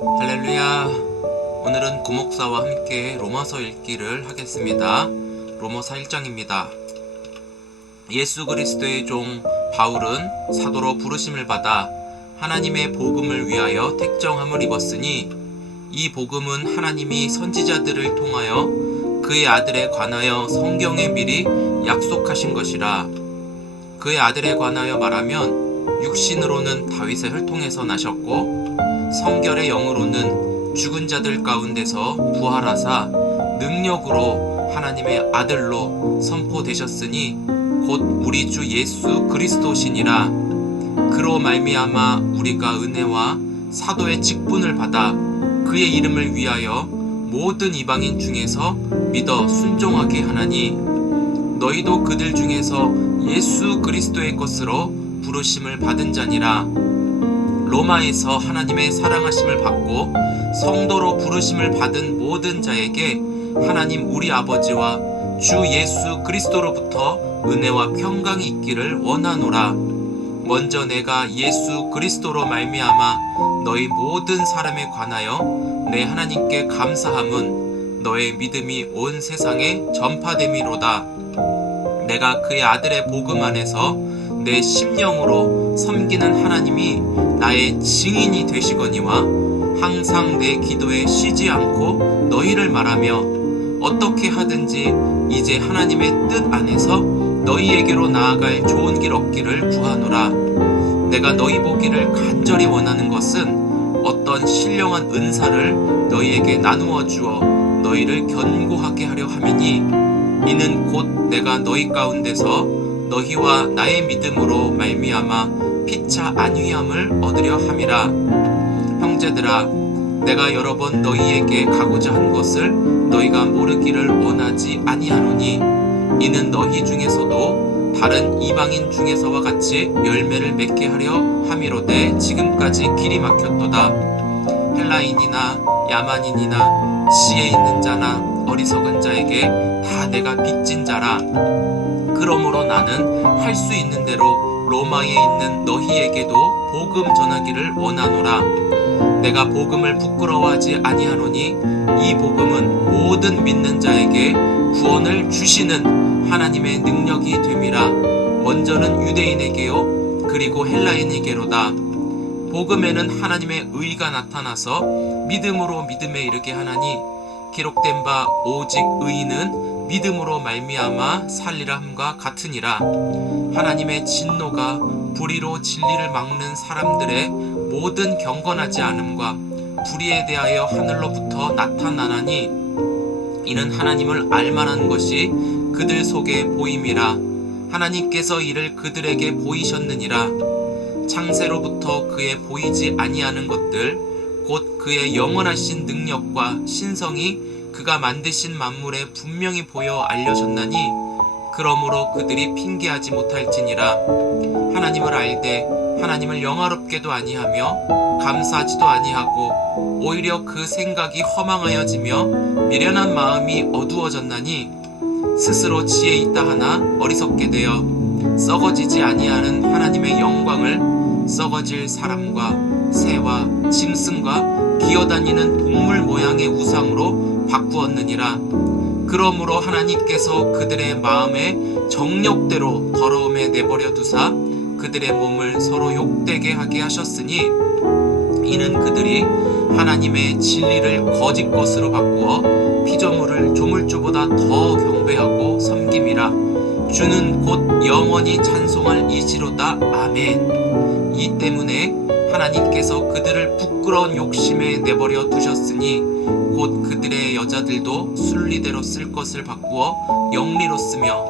할렐루야. 오늘은 구목사와 함께 로마서 읽기를 하겠습니다. 로마서 1장입니다. 예수 그리스도의 종 바울은 사도로 부르심을 받아 하나님의 복음을 위하여 택정함을 입었으니 이 복음은 하나님이 선지자들을 통하여 그의 아들에 관하여 성경에 미리 약속하신 것이라. 그의 아들에 관하여 말하면 육신으로는 다윗의 혈통에서 나셨고 성결의 영으로는 죽은 자들 가운데서 부활하사 능력으로 하나님의 아들로 선포되셨으니 곧 우리 주 예수 그리스도시니라. 그로 말미암아 우리가 은혜와 사도의 직분을 받아 그의 이름을 위하여 모든 이방인 중에서 믿어 순종하게 하나니 너희도 그들 중에서 예수 그리스도의 것으로 부르심을 받은 자니라. 로마에서 하나님의 사랑하심을 받고 성도로 부르심을 받은 모든 자에게 하나님 우리 아버지와 주 예수 그리스도로부터 은혜와 평강이 있기를 원하노라. 먼저 내가 예수 그리스도로 말미암아 너희 모든 사람에 관하여 내 하나님께 감사함은 너의 믿음이 온 세상에 전파됨이로다. 내가 그의 아들의 복음 안에서 내 심령으로 섬기는 하나님이 나의 증인이 되시거니와 항상 내 기도에 쉬지 않고 너희를 말하며 어떻게 하든지 이제 하나님의 뜻 안에서 너희에게로 나아갈 좋은 길 얻기를 구하노라. 내가 너희 보기를 간절히 원하는 것은 어떤 신령한 은사를 너희에게 나누어 주어 너희를 견고하게 하려 함이니 이는 곧 내가 너희 가운데서 너희와 나의 믿음으로 말미암아 피차 안위함을 얻으려 함이라. 형제들아, 내가 여러 번 너희에게 가고자 한 것을 너희가 모르기를 원하지 아니하노니 이는 너희 중에서도 다른 이방인 중에서와 같이 열매를 맺게 하려 함이로되 지금까지 길이 막혔도다. 헬라인이나 야만인이나 지혜 있는 자나 어리석은 자에게 다 내가 빚진 자라. 그러므로 나는 할 수 있는 대로 로마에 있는 너희에게도 복음 전하기를 원하노라. 내가 복음을 부끄러워하지 아니하노니 이 복음은 모든 믿는 자에게 구원을 주시는 하나님의 능력이 됨이라. 먼저는 유대인에게요 그리고 헬라인에게로다. 복음에는 하나님의 의가 나타나서 믿음으로 믿음에 이르게 하나니 기록된 바 오직 의인은 믿음으로 말미암아 살리라 함과 같으니라. 하나님의 진노가 불의로 진리를 막는 사람들의 모든 경건하지 않음과 불의에 대하여 하늘로부터 나타나나니 이는 하나님을 알만한 것이 그들 속에 보임이라. 하나님께서 이를 그들에게 보이셨느니라. 창세로부터 그의 보이지 아니하는 것들 곧 그의 영원하신 능력과 신성이 그가 만드신 만물에 분명히 보여 알려졌나니 그러므로 그들이 핑계하지 못할지니라. 하나님을 알되 하나님을 영화롭게도 아니하며 감사하지도 아니하고 오히려 그 생각이 허망하여지며 미련한 마음이 어두워졌나니 스스로 지혜 있다 하나 어리석게 되어 썩어지지 아니하는 하나님의 영광을 썩어질 사람과 새와 짐승과 기어다니는 동물 모양의 우상으로 바꾸었느니라. 그러므로 하나님께서 그들의 마음에 정욕대로 더러움에 내버려 두사 그들의 몸을 서로 욕되게 하게 하셨으니 이는 그들이 하나님의 진리를 거짓 것으로 바꾸어 피조물을 조물주보다 더 경배하고 섬김이라. 주는 곧 영원히 찬송할 이시로다. 아멘. 이 때문에 하나님께서 그들을 부끄러운 욕심에 내버려 두셨으니 곧 그들의 여자들도 순리대로 쓸 것을 바꾸어 영리로 쓰며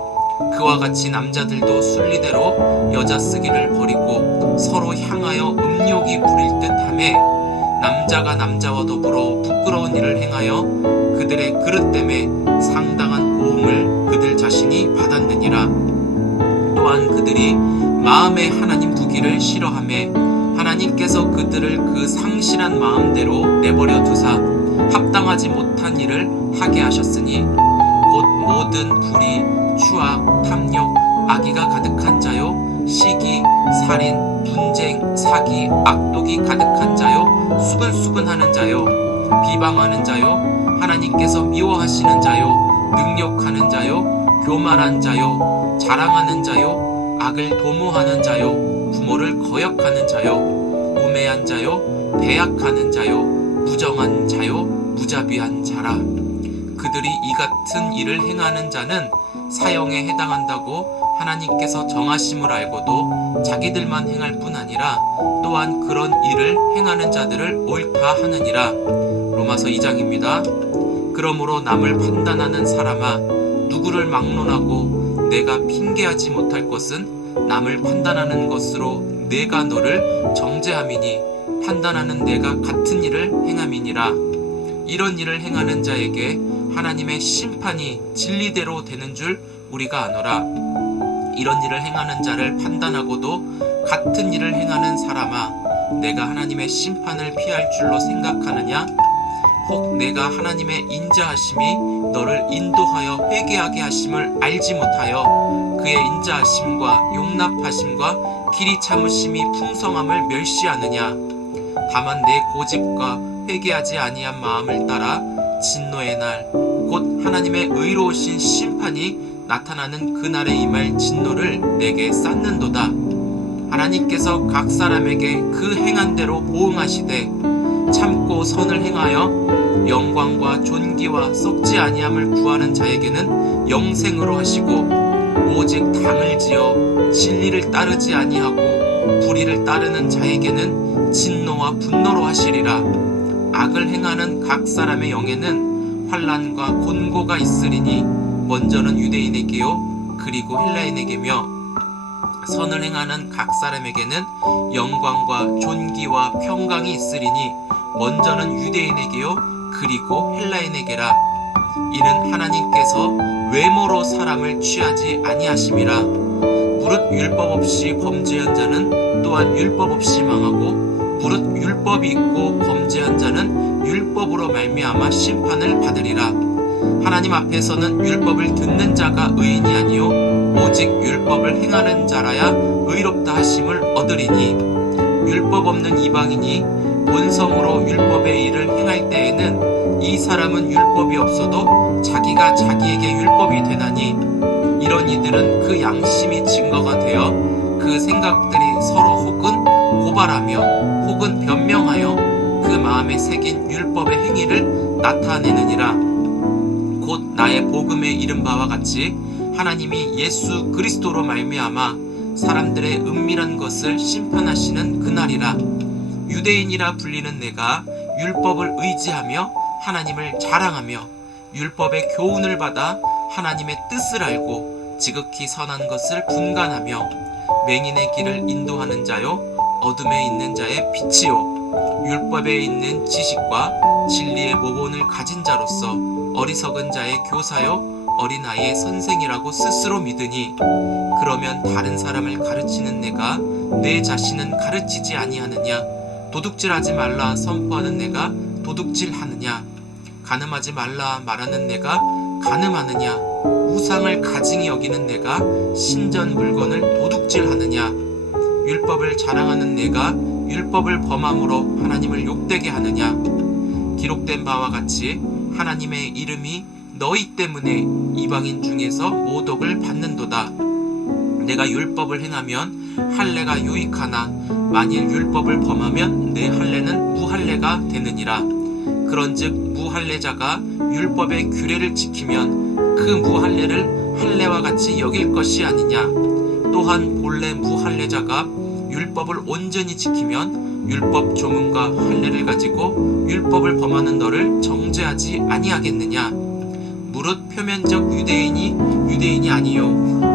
그와 같이 남자들도 순리대로 여자 쓰기를 버리고 서로 향하여 음욕이 부릴 듯하며 남자가 남자와 더불어 부끄러운 일을 행하여 그들의 그릇 때문에 상당한 고음을 그들 자신이 받았느니라. 또한 그들이 마음에 하나님 두기를 싫어하며 하나님께서 그들을 그 상실한 마음대로 내버려 두사 합당하지 못한 일을 하게 하셨으니 곧 모든 불의, 추악, 탐욕, 악의가 가득한 자요 시기, 살인, 분쟁, 사기, 악독이 가득한 자요 수근수근하는 자요, 비방하는 자요, 하나님께서 미워하시는 자요, 능욕하는 자요, 교만한 자요, 자랑하는 자요, 악을 도모하는 자요, 부모를 거역하는 자요, 우매한 자요, 배약하는 자요, 무정한 자요, 무자비한 자라. 그들이 이 같은 일을 행하는 자는 사형에 해당한다고 하나님께서 정하심을 알고도 자기들만 행할 뿐 아니라 또한 그런 일을 행하는 자들을 옳다 하느니라. 로마서 2장입니다. 그러므로 남을 판단하는 사람아, 누구를 막론하고 내가 핑계하지 못할 것은 남을 판단하는 것으로 내가 너를 정죄함이니 판단하는 내가 같은 일을 행함이니라. 이런 일을 행하는 자에게 하나님의 심판이 진리대로 되는 줄 우리가 아노라. 이런 일을 행하는 자를 판단하고도 같은 일을 행하는 사람아, 내가 하나님의 심판을 피할 줄로 생각하느냐? 혹 내가 하나님의 인자하심이 너를 인도하여 회개하게 하심을 알지 못하여 그의 인자하심과 용납하심과 길이 참으심이 풍성함을 멸시하느냐? 다만 내 고집과 회개하지 아니한 마음을 따라 진노의 날, 곧 하나님의 의로우신 심판이 나타나는 그날에 임할 진노를 내게 쌓는도다. 하나님께서 각 사람에게 그 행한 대로 보응하시되 참고 선을 행하여 영광과 존귀와 썩지 아니함을 구하는 자에게는 영생으로 하시고, 오직 당을 지어 진리를 따르지 아니하고 불의를 따르는 자에게는 진노와 분노로 하시리라. 악을 행하는 각 사람의 영에는 환난과 곤고가 있으리니 먼저는 유대인에게요 그리고 헬라인에게며, 선을 행하는 각 사람에게는 영광과 존귀와 평강이 있으리니 먼저는 유대인에게요 그리고 헬라인에게라. 이는 하나님께서 외모로 사람을 취하지 아니하심이라. 무릇 율법 없이 범죄한 자는 또한 율법 없이 망하고, 무릇 율법이 있고 범죄한 자는 율법으로 말미암아 심판을 받으리라. 하나님 앞에서는 율법을 듣는 자가 의인이 아니요 오직 율법을 행하는 자라야 의롭다 하심을 얻으리니, 율법 없는 이방인이 본성으로 율법의 일을 행할 때에는 이 사람은 율법이 없어도 자기가 자기에게 율법이 되나니, 이런 이들은 그 양심이 증거가 되어 그 생각들이 서로 혹은 고발하며 혹은 변명하여 그 마음에 새긴 율법의 행위를 나타내느니라. 곧 나의 복음에 이른 바와 같이 하나님이 예수 그리스도로 말미암아 사람들의 은밀한 것을 심판하시는 그날이라. 유대인이라 불리는 내가 율법을 의지하며 하나님을 자랑하며 율법의 교훈을 받아 하나님의 뜻을 알고 지극히 선한 것을 분간하며 맹인의 길을 인도하는 자요 어둠에 있는 자의 빛이요 율법에 있는 지식과 진리의 모본을 가진 자로서 어리석은 자의 교사요 어린아이의 선생이라고 스스로 믿으니, 그러면 다른 사람을 가르치는 내가 내 자신은 가르치지 아니하느냐? 도둑질하지 말라 선포하는 내가 도둑질하느냐? 간음하지 말라 말하는 내가 간음하느냐? 우상을 가증히 여기는 내가 신전 물건을 도둑질하느냐? 율법을 자랑하는 내가 율법을 범함으로 하나님을 욕되게 하느냐? 기록된 바와 같이 하나님의 이름이 너희 때문에 이방인 중에서 모독을 받는도다. 내가 율법을 행하면 할례가 유익하나 만일 율법을 범하면 내 할례는 무할례가 되느니라. 그런즉 무할례자가 율법의 규례를 지키면 그 무할례를 할례와 같이 여길 것이 아니냐. 또한 본래 무할례자가 율법을 온전히 지키면 율법 조문과 할례를 가지고 율법을 범하는 너를 정죄하지 아니하겠느냐. 무릇 표면적 유대인이 유대인이 아니요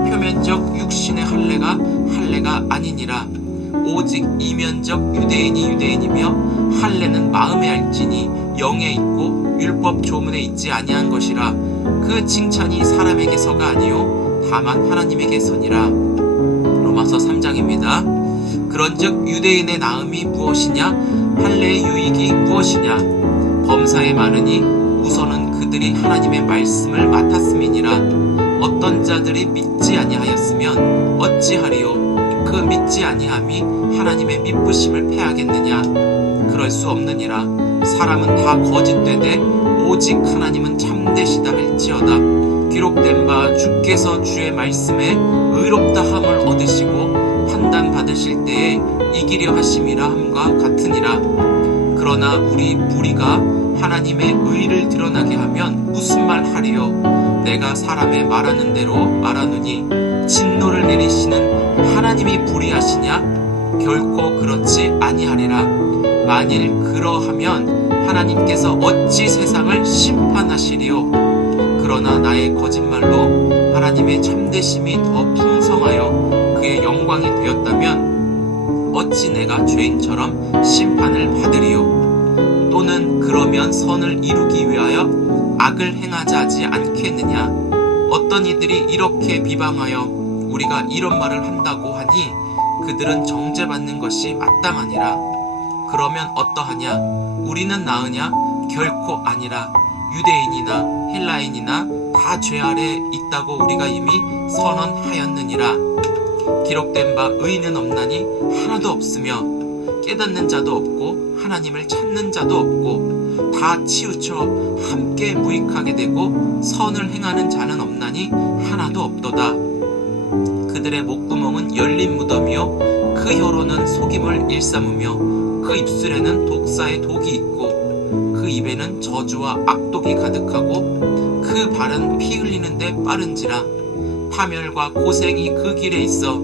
표면적 육신의 할례가 할례가 아니니라. 오직 이면적 유대인이 유대인이며 할례는 마음에 알지니 영에 있고 율법 조문에 있지 아니한 것이라. 그 칭찬이 사람에게서가 아니요 다만 하나님에게서니라. 로마서 3장입니다. 그런즉 유대인의 나음이 무엇이냐? 할례의 유익이 무엇이냐? 범사에 많으니 우선은 그들이 하나님의 말씀을 맡았음이니라. 어떤 자들이 믿지 아니하였으면 어찌하리요? 그 믿지 아니함이 하나님의 믿부심을 패하겠느냐? 그럴 수 없느니라. 사람은 다 거짓되되 오직 하나님은 참되시다 할지어다. 기록된 바 주께서 주의 말씀에 의롭다 함을 얻으시고 판단 받으실 때에 이기려 하심이라 함과 같으니라. 그러나 우리 무리가 하나님의 의를 드러나게 하면 무슨 말 하리요? 내가 사람의 말하는 대로 말하노니 진노를 내리시는 하나님이 불의하시냐? 결코 그렇지 아니하리라. 만일 그러하면 하나님께서 어찌 세상을 심판하시리요? 그러나 나의 거짓말로 하나님의 참되심이 더 풍성하여 그의 영광이 되었다면 어찌 내가 죄인처럼 심판을 받으리요? 또는 그러면 선을 이루기 위하여 악을 행하자 하지 않겠느냐? 어떤 이들이 이렇게 비방하여 우리가 이런 말을 한다고 하니 그들은 정죄받는 것이 마땅하니라. 그러면 어떠하냐? 우리는 나으냐? 결코 아니라. 유대인이나 헬라인이나 다 죄 아래 있다고 우리가 이미 선언하였느니라. 기록된 바 의인은 없나니 하나도 없으며 깨닫는 자도 없고 하나님을 찾는 자도 없고 다 치우쳐 함께 무익하게 되고 선을 행하는 자는 없나니 하나도 없도다. 그들의 목구멍은 열린 무덤이요 그 혀로는 속임을 일삼으며 그 입술에는 독사의 독이 있고 그 입에는 저주와 악독이 가득하고 그 발은 피 흘리는데 빠른지라. 파멸과 고생이 그 길에 있어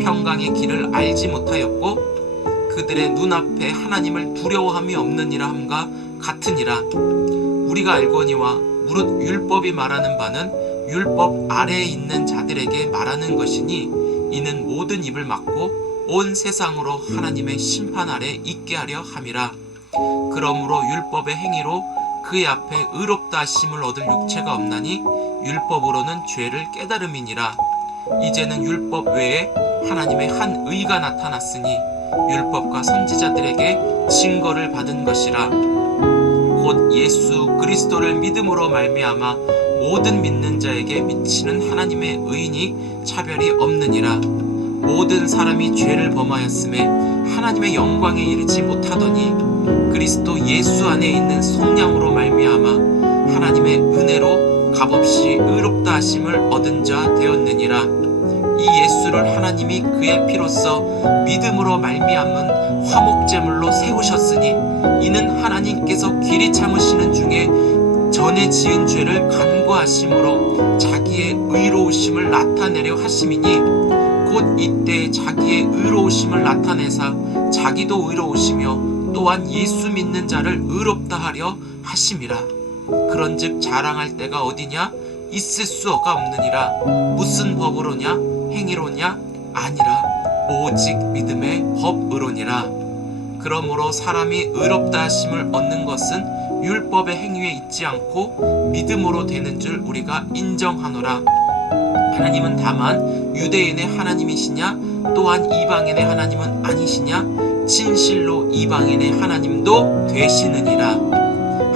평강의 길을 알지 못하였고 그들의 눈앞에 하나님을 두려워함이 없느니라 함과 같으니라. 우리가 알거니와 무릇 율법이 말하는 바는 율법 아래에 있는 자들에게 말하는 것이니 이는 모든 입을 막고 온 세상으로 하나님의 심판 아래 있게 하려 함이라. 그러므로 율법의 행위로 그의 앞에 의롭다 하심을 얻을 육체가 없나니 율법으로는 죄를 깨달음이니라. 이제는 율법 외에 하나님의 한 의가 나타났으니 율법과 선지자들에게 증거를 받은 것이라. 곧 예수 그리스도를 믿음으로 말미암아 모든 믿는 자에게 미치는 하나님의 의인이 차별이 없느니라. 모든 사람이 죄를 범하였음에 하나님의 영광에 이르지 못하더니 그리스도 예수 안에 있는 성령으로 말미암아 하나님의 은혜로 값없이 의롭다 하심을 얻은 자 되었느니라. 이 예수를 하나님이 그의 피로써 믿음으로 말미암은 화목제물로 세우셨으니 이는 하나님께서 길이 참으시는 중에 전에 지은 죄를 간구하심으로 자기의 의로우심을 나타내려 하심이니 곧 이때 자기의 의로우심을 나타내사 자기도 의로우시며 또한 예수 믿는 자를 의롭다 하려 하심이라. 그런즉 자랑할 때가 어디냐? 있을 수가 없느니라. 무슨 법으로냐? 행위로냐? 아니라 오직 믿음의 법으로니라. 그러므로 사람이 의롭다 하심을 얻는 것은 율법의 행위에 있지 않고 믿음으로 되는 줄 우리가 인정하노라. 하나님은 다만 유대인의 하나님이시냐? 또한 이방인의 하나님은 아니시냐? 진실로 이방인의 하나님도 되시느니라.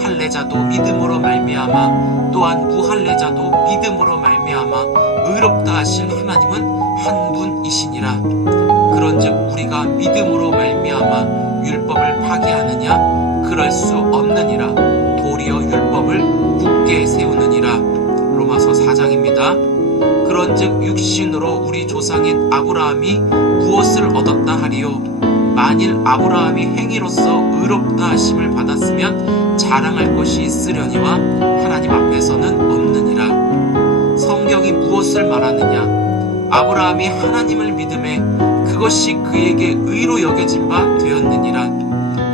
할례자도 믿음으로 말미암아 또한 무할례자도 믿음으로 말미암아 의롭다 하실 하나님은 한 분이시니라. 그런즉 우리가 믿음으로 말미암아 율법을 파기하느냐? 그럴 수 없느니라. 도리어 율법을 굳게 세우느니라. 로마서 4장입니다. 그런즉 육신으로 우리 조상인 아브라함이 무엇을 얻었다 하리요? 만일 아브라함이 행위로서 의롭다 하심을 받았으면 자랑할 것이 있으려니와 하나님 앞에서는 없느니라. 성경이 무엇을 말하느냐? 아브라함이 하나님을 믿음에 그것이 그에게 의로 여겨진 바 되었느니라.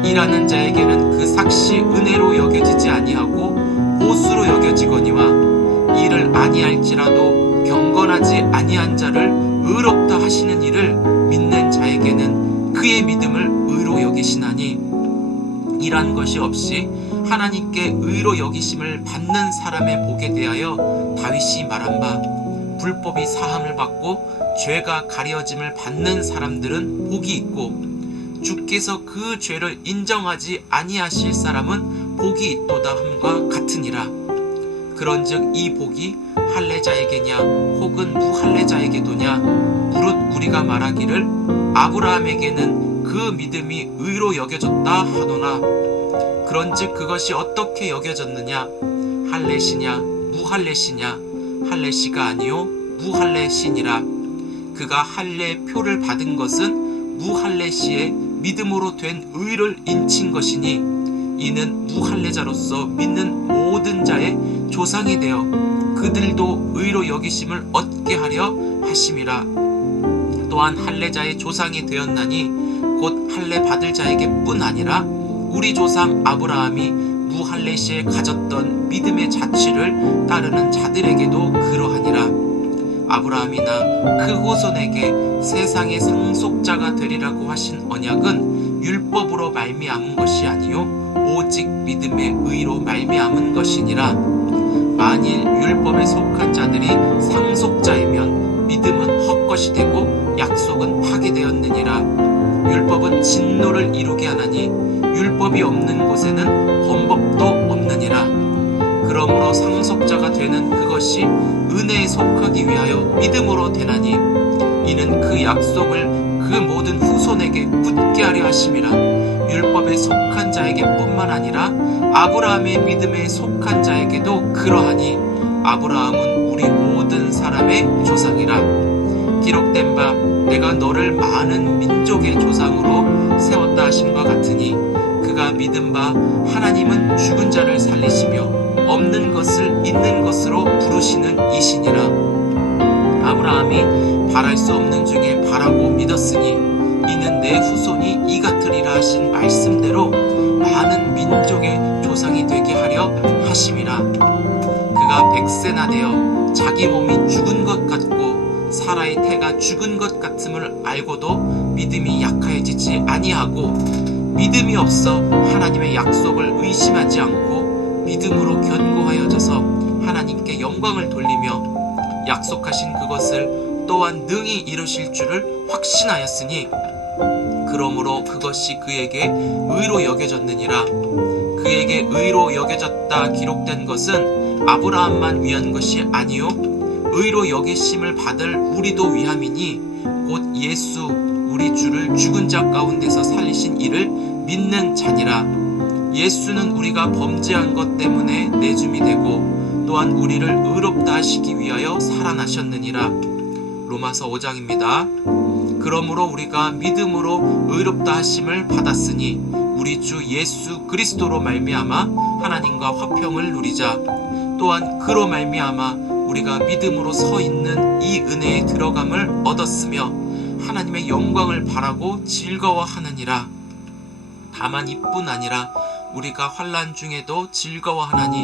일하는 자에게는 그 삭시 은혜로 여겨지지 아니하고 보수로 여겨지거니와 이를 아니할지라도 경건하지 아니한 자를 의롭다 하시는 이를 믿는 자에게는 그의 믿음을 의로 여기시나니 이란 것이 없이 하나님께 의로 여기심을 받는 사람의 복에 대하여 다윗이 말한 바 불법이 사함을 받고 죄가 가려짐을 받는 사람들은 복이 있고 주께서 그 죄를 인정하지 아니하실 사람은 복이 있도다 함과 같으니라. 그런즉 이 복이 할례자에게냐 혹은 무할례자에게도냐? 무릇 우리가 말하기를 아브라함에게는 그 그 믿음이 의로 여겨졌다 하노라. 그런즉 그것이 어떻게 여겨졌느냐? 할례시냐 무할례시냐? 할례시가 아니요 무할례시니라. 그가 할례 표를 받은 것은 무할례시의 믿음으로 된 의를 인친 것이니 이는 무할례자로서 믿는 모든 자의 조상이 되어 그들도 의로 여기심을 얻게 하려 하심이라. 또한 할례자의 조상이 되었나니 곧 할례 받을 자에게 뿐 아니라 우리 조상 아브라함이 무할례시에 가졌던 믿음의 자취를 따르는 자들에게도 그러하니라. 아브라함이나 그 후손에게 세상의 상속자가 되리라고 하신 언약은 율법으로 말미암은 것이 아니요 오직 믿음의 의로 말미암은 것이니라. 만일 율법에 속한 자들이 상속자이면 믿음은 헛것이 되고 약속은 파기되었느니라. 율법은 진노를 이루게 하나니 율법이 없는 곳에는 범법도 없느니라. 그러므로 상속자가 되는 그것이 은혜에 속하기 위하여 믿음으로 되나니 이는 그 약속을 그 모든 후손에게 굳게 하려 하심이라. 율법에 속한 자에게 뿐만 아니라 아브라함의 믿음에 속한 자에게도 그러하니 아브라함은 우리 모든 사람의 조상이라. 기록된 바 내가 너를 많은 민족의 조상으로 세웠다 하심과 같으니 그가 믿은 바 하나님은 죽은 자를 살리시며 없는 것을 있는 것으로 부르시는 이시니라. 아브라함이 바랄 수 없는 중에 바라고 믿었으니 이는 내 후손이 이 같으리라 하신 말씀대로 많은 민족의 조상이 되게 하려 하심이라. 그가 100세나 되어 자기 몸이 죽은 것 같고 사라의 태가 죽은 것 같음을 알고도 믿음이 약해지지 아니하고 믿음이 없어 하나님의 약속을 의심하지 않고 믿음으로 견고하여져서 하나님께 영광을 돌리며 약속하신 그것을 또한 능히 이루실 줄을 확신하였으니 그러므로 그것이 그에게 의로 여겨졌느니라. 그에게 의로 여겨졌다 기록된 것은 아브라함만 위한 것이 아니요 의로 여기심을 받을 우리도 위함이니 곧 예수 우리 주를 죽은 자 가운데서 살리신 이를 믿는 자니라. 예수는 우리가 범죄한 것 때문에 내줌이 되고 또한 우리를 의롭다 하시기 위하여 살아나셨느니라. 로마서 5장입니다. 그러므로 우리가 믿음으로 의롭다 하심을 받았으니 우리 주 예수 그리스도로 말미암아 하나님과 화평을 누리자. 또한 그로 말미암아 우리가 믿음으로 서 있는 이 은혜에 들어감을 얻었으며 하나님의 영광을 바라고 즐거워하느니라. 다만 이뿐 아니라 우리가 환난 중에도 즐거워하나니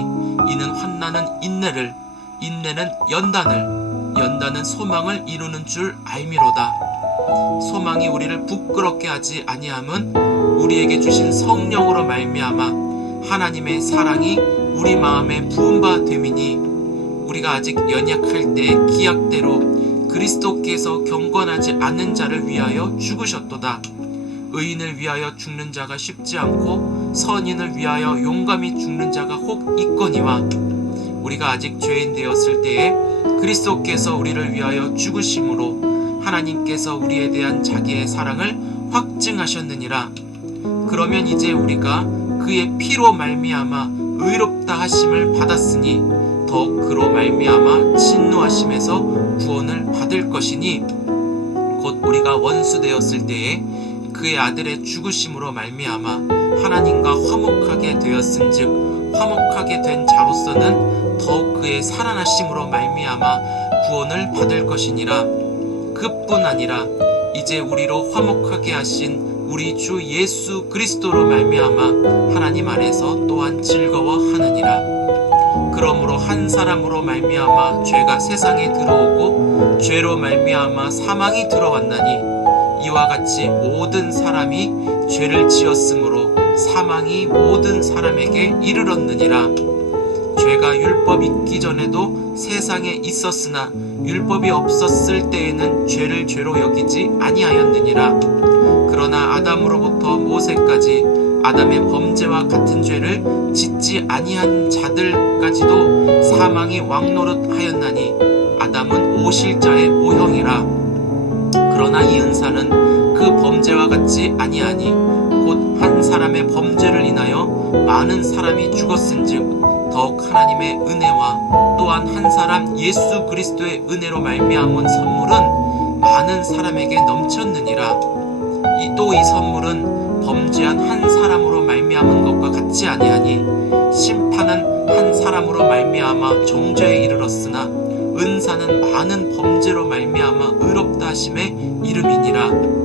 이는 환난은 인내를, 인내는 연단을, 연단은 소망을 이루는 줄 알미로다. 소망이 우리를 부끄럽게 하지 아니함은 우리에게 주신 성령으로 말미암아 하나님의 사랑이 우리 마음에 부은 바 됨이니 우리가 아직 연약할 때 기약대로 그리스도께서 경건하지 않는 자를 위하여 죽으셨도다. 의인을 위하여 죽는 자가 쉽지 않고 선인을 위하여 용감히 죽는 자가 혹 있거니와 우리가 아직 죄인 되었을 때에 그리스도께서 우리를 위하여 죽으심으로 하나님께서 우리에 대한 자기의 사랑을 확증하셨느니라. 그러면 이제 우리가 그의 피로 말미암아 의롭다 하심을 받았으니 더욱 그로 말미암아 진노하심에서 구원을 받을 것이니 곧 우리가 원수 되었을 때에 그의 아들의 죽으심으로 말미암아 하나님과 화목하게 되었은즉 화목하게 된 자로서는 더욱 그의 살아나심으로 말미암아 구원을 받을 것이니라. 그뿐 아니라 이제 우리로 화목하게 하신 우리 주 예수 그리스도로 말미암아 하나님 안에서 또한 즐거워하느니라. 그러므로 한 사람으로 말미암아 죄가 세상에 들어오고 죄로 말미암아 사망이 들어왔나니 이와 같이 모든 사람이 죄를 지었으므로 사망이 모든 사람에게 이르렀느니라. 죄가 율법 있기 전에도 세상에 있었으나 율법이 없었을 때에는 죄를 죄로 여기지 아니하였느니라. 그러나 아담으로부터 모세까지 아담의 범죄와 같은 죄를 짓지 아니한 자들까지도 사망이 왕노릇하였나니 아담은 오실자의 모형이라. 그러나 이 은사는 그 범죄와 같지 아니하니 곧 한 사람의 범죄를 인하여 많은 사람이 죽었은즉 더욱 하나님의 은혜와 또한 한 사람 예수 그리스도의 은혜로 말미암은 선물은 많은 사람에게 넘쳤느니라. 또 이 선물은 범죄한 한 사람으로 말미암은 것과 같지 아니하니 심판은 한 사람으로 말미암아 정죄에 이르렀으나 은사는 많은 범죄로 말미암아 의롭다 하심에 이름이니라.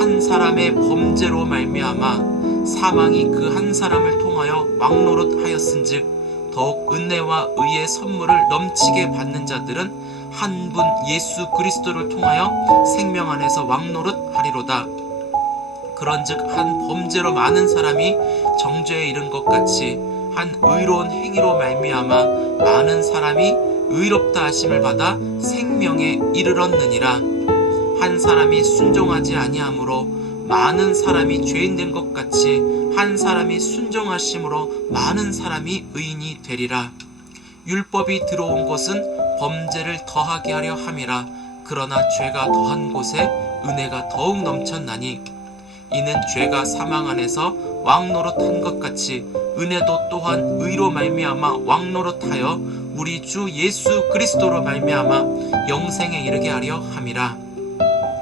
한 사람의 범죄로 말미암아 사망이 그 한 사람을 통하여 왕노릇하였은즉 더욱 은혜와 의의 선물을 넘치게 받는 자들은 한 분 예수 그리스도를 통하여 생명 안에서 왕노릇하리로다. 그런즉 한 범죄로 많은 사람이 정죄에 이른 것 같이 한 의로운 행위로 말미암아 많은 사람이 의롭다 하심을 받아 생명에 이르렀느니라. 한 사람이 순종하지 아니하므로 많은 사람이 죄인 된 것 같이 한 사람이 순종하심으로 많은 사람이 의인이 되리라. 율법이 들어온 것은 범죄를 더하게 하려 함이라. 그러나 죄가 더한 곳에 은혜가 더욱 넘쳤나니 이는 죄가 사망 안에서 왕노릇한 것 같이 은혜도 또한 의로 말미암아 왕노릇하여 우리 주 예수 그리스도로 말미암아 영생에 이르게 하려 함이라.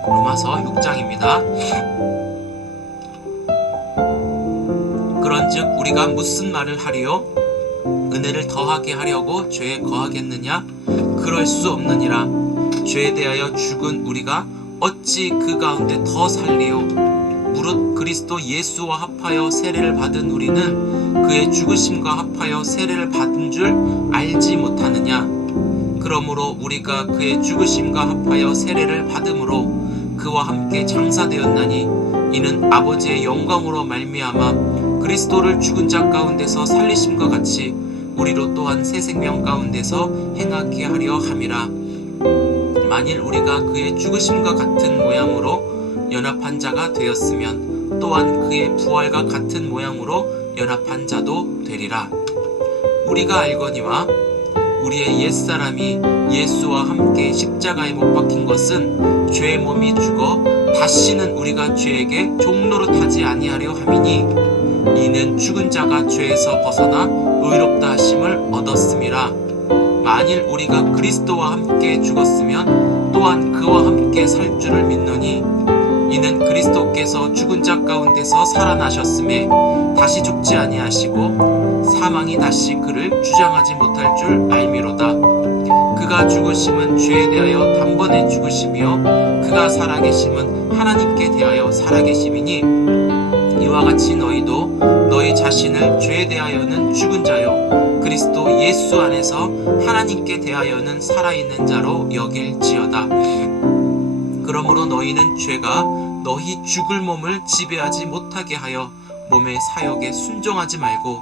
로마서 6장입니다. 그런즉 우리가 무슨 말을 하리요? 은혜를 더하게 하려고 죄에 거하겠느냐? 그럴 수 없느니라. 죄에 대하여 죽은 우리가 어찌 그 가운데 더 살리요? 무릇 그리스도 예수와 합하여 세례를 받은 우리는 그의 죽으심과 합하여 세례를 받은 줄 알지 못하느냐? 그러므로 우리가 그의 죽으심과 합하여 세례를 받음으로 그와 함께 장사되었나니 이는 아버지의 영광으로 말미암아 그리스도를 죽은 자 가운데서 살리심과 같이 우리로 또한 새 생명 가운데서 행하게 하려 함이라. 만일 우리가 그의 죽으심과 같은 모양으로 연합한 자가 되었으면 또한 그의 부활과 같은 모양으로 연합한 자도 되리라. 우리가 알거니와 우리의 옛사람이 예수와 함께 십자가에 못 박힌 것은 죄의 몸이 죽어 다시는 우리가 죄에게 종노릇하지 아니하려 함이니 이는 죽은 자가 죄에서 벗어나 의롭다 하심을 얻었음이라. 만일 우리가 그리스도와 함께 죽었으면 또한 그와 함께 살 줄을 믿노니 이는 그리스도께서 죽은 자 가운데서 살아나셨음에 다시 죽지 아니하시고 사망이 다시 그를 주장하지 못할 줄 알미로다. 그가 죽으심은 죄에 대하여 단번에 죽으심이요 그가 살아계심은 하나님께 대하여 살아계심이니 이와 같이 너희도 너희 자신을 죄에 대하여는 죽은 자요 그리스도 예수 안에서 하나님께 대하여는 살아있는 자로 여길지어다. 그러므로 너희는 죄가 너희 죽을 몸을 지배하지 못하게 하여 몸의 사욕에 순종하지 말고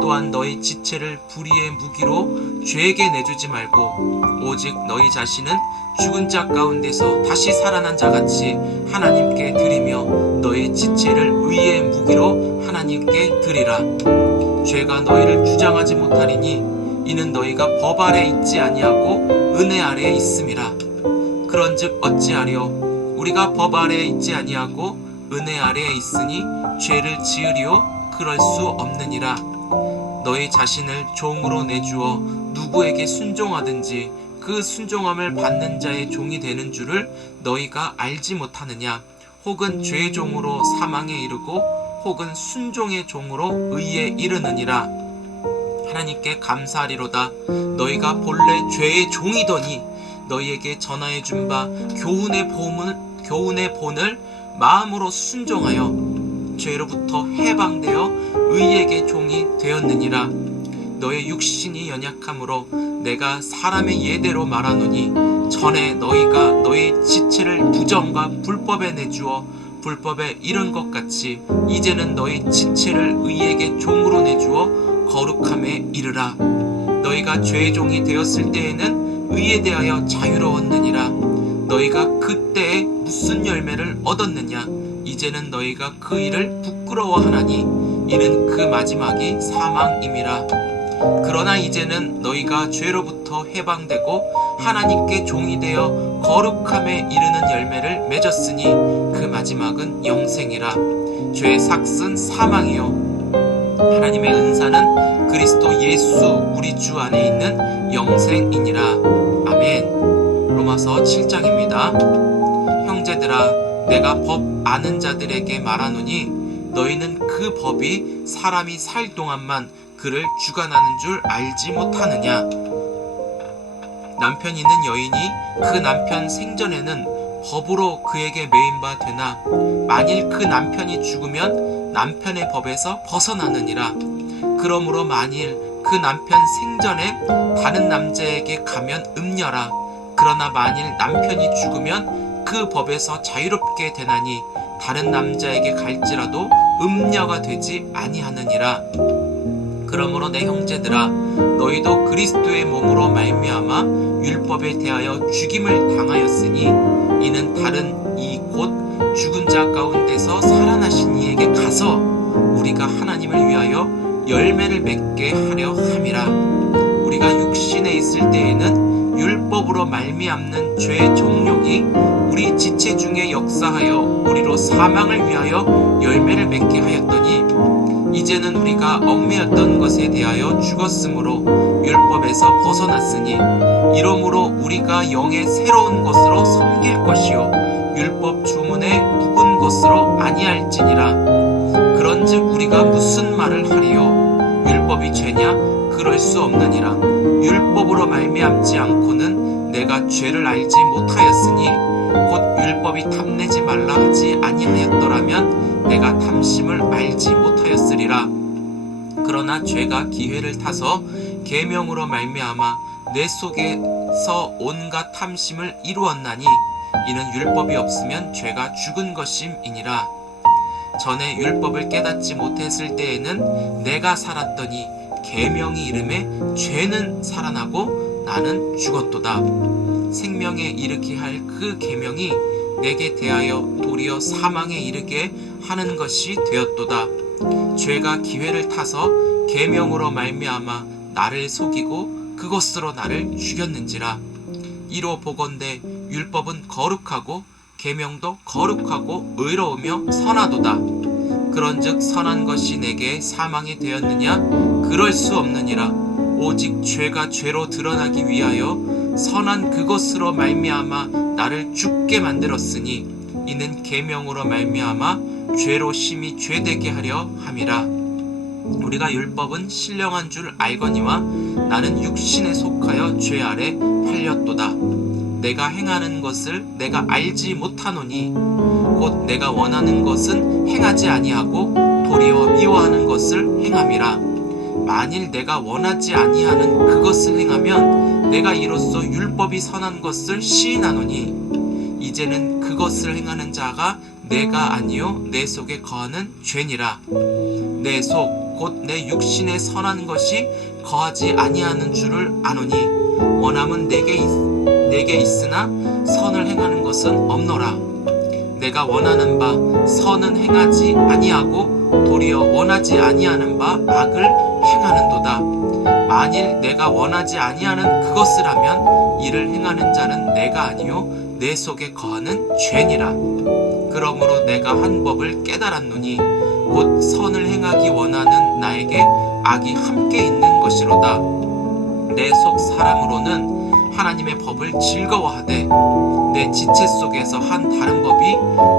또한 너희 지체를 불의의 무기로 죄에게 내주지 말고 오직 너희 자신은 죽은 자 가운데서 다시 살아난 자같이 하나님께 드리며 너희 지체를 의의 무기로 하나님께 드리라. 죄가 너희를 주장하지 못하리니 이는 너희가 법 아래 있지 아니하고 은혜 아래에 있음이라. 그런즉 어찌하리요? 우리가 법 아래에 있지 아니하고 은혜 아래에 있으니 죄를 지으리요? 그럴 수 없느니라. 너희 자신을 종으로 내주어 누구에게 순종하든지 그 순종함을 받는 자의 종이 되는 줄을 너희가 알지 못하느냐? 혹은 죄의 종으로 사망에 이르고 혹은 순종의 종으로 의에 이르느니라. 하나님께 감사하리로다. 너희가 본래 죄의 종이더니 너희에게 전하여 준 바 교훈의 본을 마음으로 순종하여 죄로부터 해방되어 의에게 종이 되었느니라. 너의 육신이 연약함으로 내가 사람의 예대로 말하노니 전에 너희가 너희 지체를 부정과 불법에 내주어 불법에 이른 것 같이 이제는 너희 지체를 의에게 종으로 내주어 거룩함에 이르라. 너희가 죄의 종이 되었을 때에는 의에 대하여 자유로웠느니라. 너희가 그때에 무슨 열매를 얻었느냐? 이제는 너희가 그 일을 부끄러워하나니 이는 그 마지막이 사망임이라. 그러나 이제는 너희가 죄로부터 해방되고 하나님께 종이 되어 거룩함에 이르는 열매를 맺었으니 그 마지막은 영생이라. 죄의 삭은 사망이요 하나님의 은사는 그리스도 예수 우리 주 안에 있는 영생이니라. 아멘. 로마서 7장입니다. 형제들아, 내가 법 아는 자들에게 말하노니 너희는 그 법이 사람이 살 동안만 그를 주관하는 줄 알지 못하느냐. 남편 있는 여인이 그 남편 생전에는 법으로 그에게 매인 바 되나 만일 그 남편이 죽으면 남편의 법에서 벗어나느니라. 그러므로 만일 그 남편 생전에 다른 남자에게 가면 음녀라. 그러나 만일 남편이 죽으면 그 법에서 자유롭게 되나니 다른 남자에게 갈지라도 음녀가 되지 아니하느니라. 그러므로 내 형제들아, 너희도 그리스도의 몸으로 말미암아 율법에 대하여 죽임을 당하였으니 이는 다른 이 곧 죽은 자 가운데서 살아나신 이에게 가서 우리가 하나님을 위하여 열매를 맺게 하려 함이라. 우리가 육신에 있을 때에는 율법으로 말미암는 죄의 정욕이 우리 지체 중에 역사하여 우리로 사망을 위하여 열매를 맺게 하였더니 이제는 우리가 얽매였던 것에 대하여 죽었으므로 율법에서 벗어났으니 이러므로 우리가 영의 새로운 것으로 섬길 것이요 율법 주문에 묵은 것으로 아니할지니라. 그런즉 우리가 무슨 말을 하리요? 율법이 죄냐? 그럴 수 없느니라. 율법으로 말미암지 않고는 내가 죄를 알지 못하였으니 곧 율법이 탐내지 말라 하지 아니하였더라면 내가 탐심을 알지 못하였으리라. 그러나 죄가 기회를 타서 계명으로 말미암아 내 속에서 온갖 탐심을 이루었나니 이는 율법이 없으면 죄가 죽은 것임이니라. 전에 율법을 깨닫지 못했을 때에는 내가 살았더니 계명이 이름에 죄는 살아나고 나는 죽었도다. 생명에 이르게 할 그 계명이 내게 대하여 도리어 사망에 이르게 하는 것이 되었도다. 죄가 기회를 타서 계명으로 말미암아 나를 속이고 그것으로 나를 죽였는지라. 이로 보건대 율법은 거룩하고 계명도 거룩하고 의로우며 선하도다. 그런즉 선한 것이 내게 사망이 되었느냐? 그럴 수 없느니라. 오직 죄가 죄로 드러나기 위하여 선한 그것으로 말미암아 나를 죽게 만들었으니 이는 계명으로 말미암아 죄로 심히 죄되게 하려 함이라. 우리가 율법은 신령한 줄 알거니와 나는 육신에 속하여 죄 아래 팔렸도다. 내가 행하는 것을 내가 알지 못하노니 곧 내가 원하는 것은 행하지 아니하고 도리어 미워하는 것을 행함이라. 만일 내가 원하지 아니하는 그것을 행하면 내가 이로써 율법이 선한 것을 시인하노니 이제는 그것을 행하는 자가 내가 아니요 내 속에 거하는 죄니라. 내 속 곧 내 육신에 선한 것이 거하지 아니하는 줄을 아노니 원함은 내게 있으나 선을 행하는 것은 없노라. 내가 원하는 바 선은 행하지 아니하고 도리어 원하지 아니하는 바 악을 행하는도다. 만일 내가 원하지 아니하는 그것을 하면 이를 행하는 자는 내가 아니요 내 속에 거하는 죄니라. 그러므로 내가 한 법을 깨달았노니 곧 선을 행하기 원하는 나에게 악이 함께 있는 것이로다. 내 속 사람으로는 하나님의 법을 즐거워하되 내 지체 속에서 한 다른 법이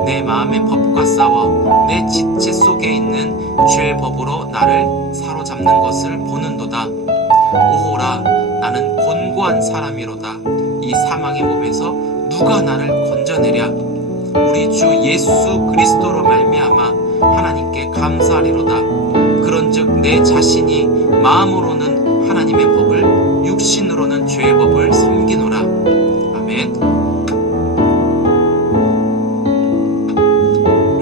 내 마음의 법과 싸워 내 지체 속에 있는 죄의 법으로 나를 사로잡는 것을 보는도다. 오호라, 나는 곤고한 사람이로다. 이 사망의 몸에서 누가 나를 건져내랴. 우리 주 예수 그리스도로 말미암아 하나님께 감사하리로다. 그런즉 내 자신이 마음으로는 하나님의 법을 육신으로는 죄의 법을 섬기노라. 아멘.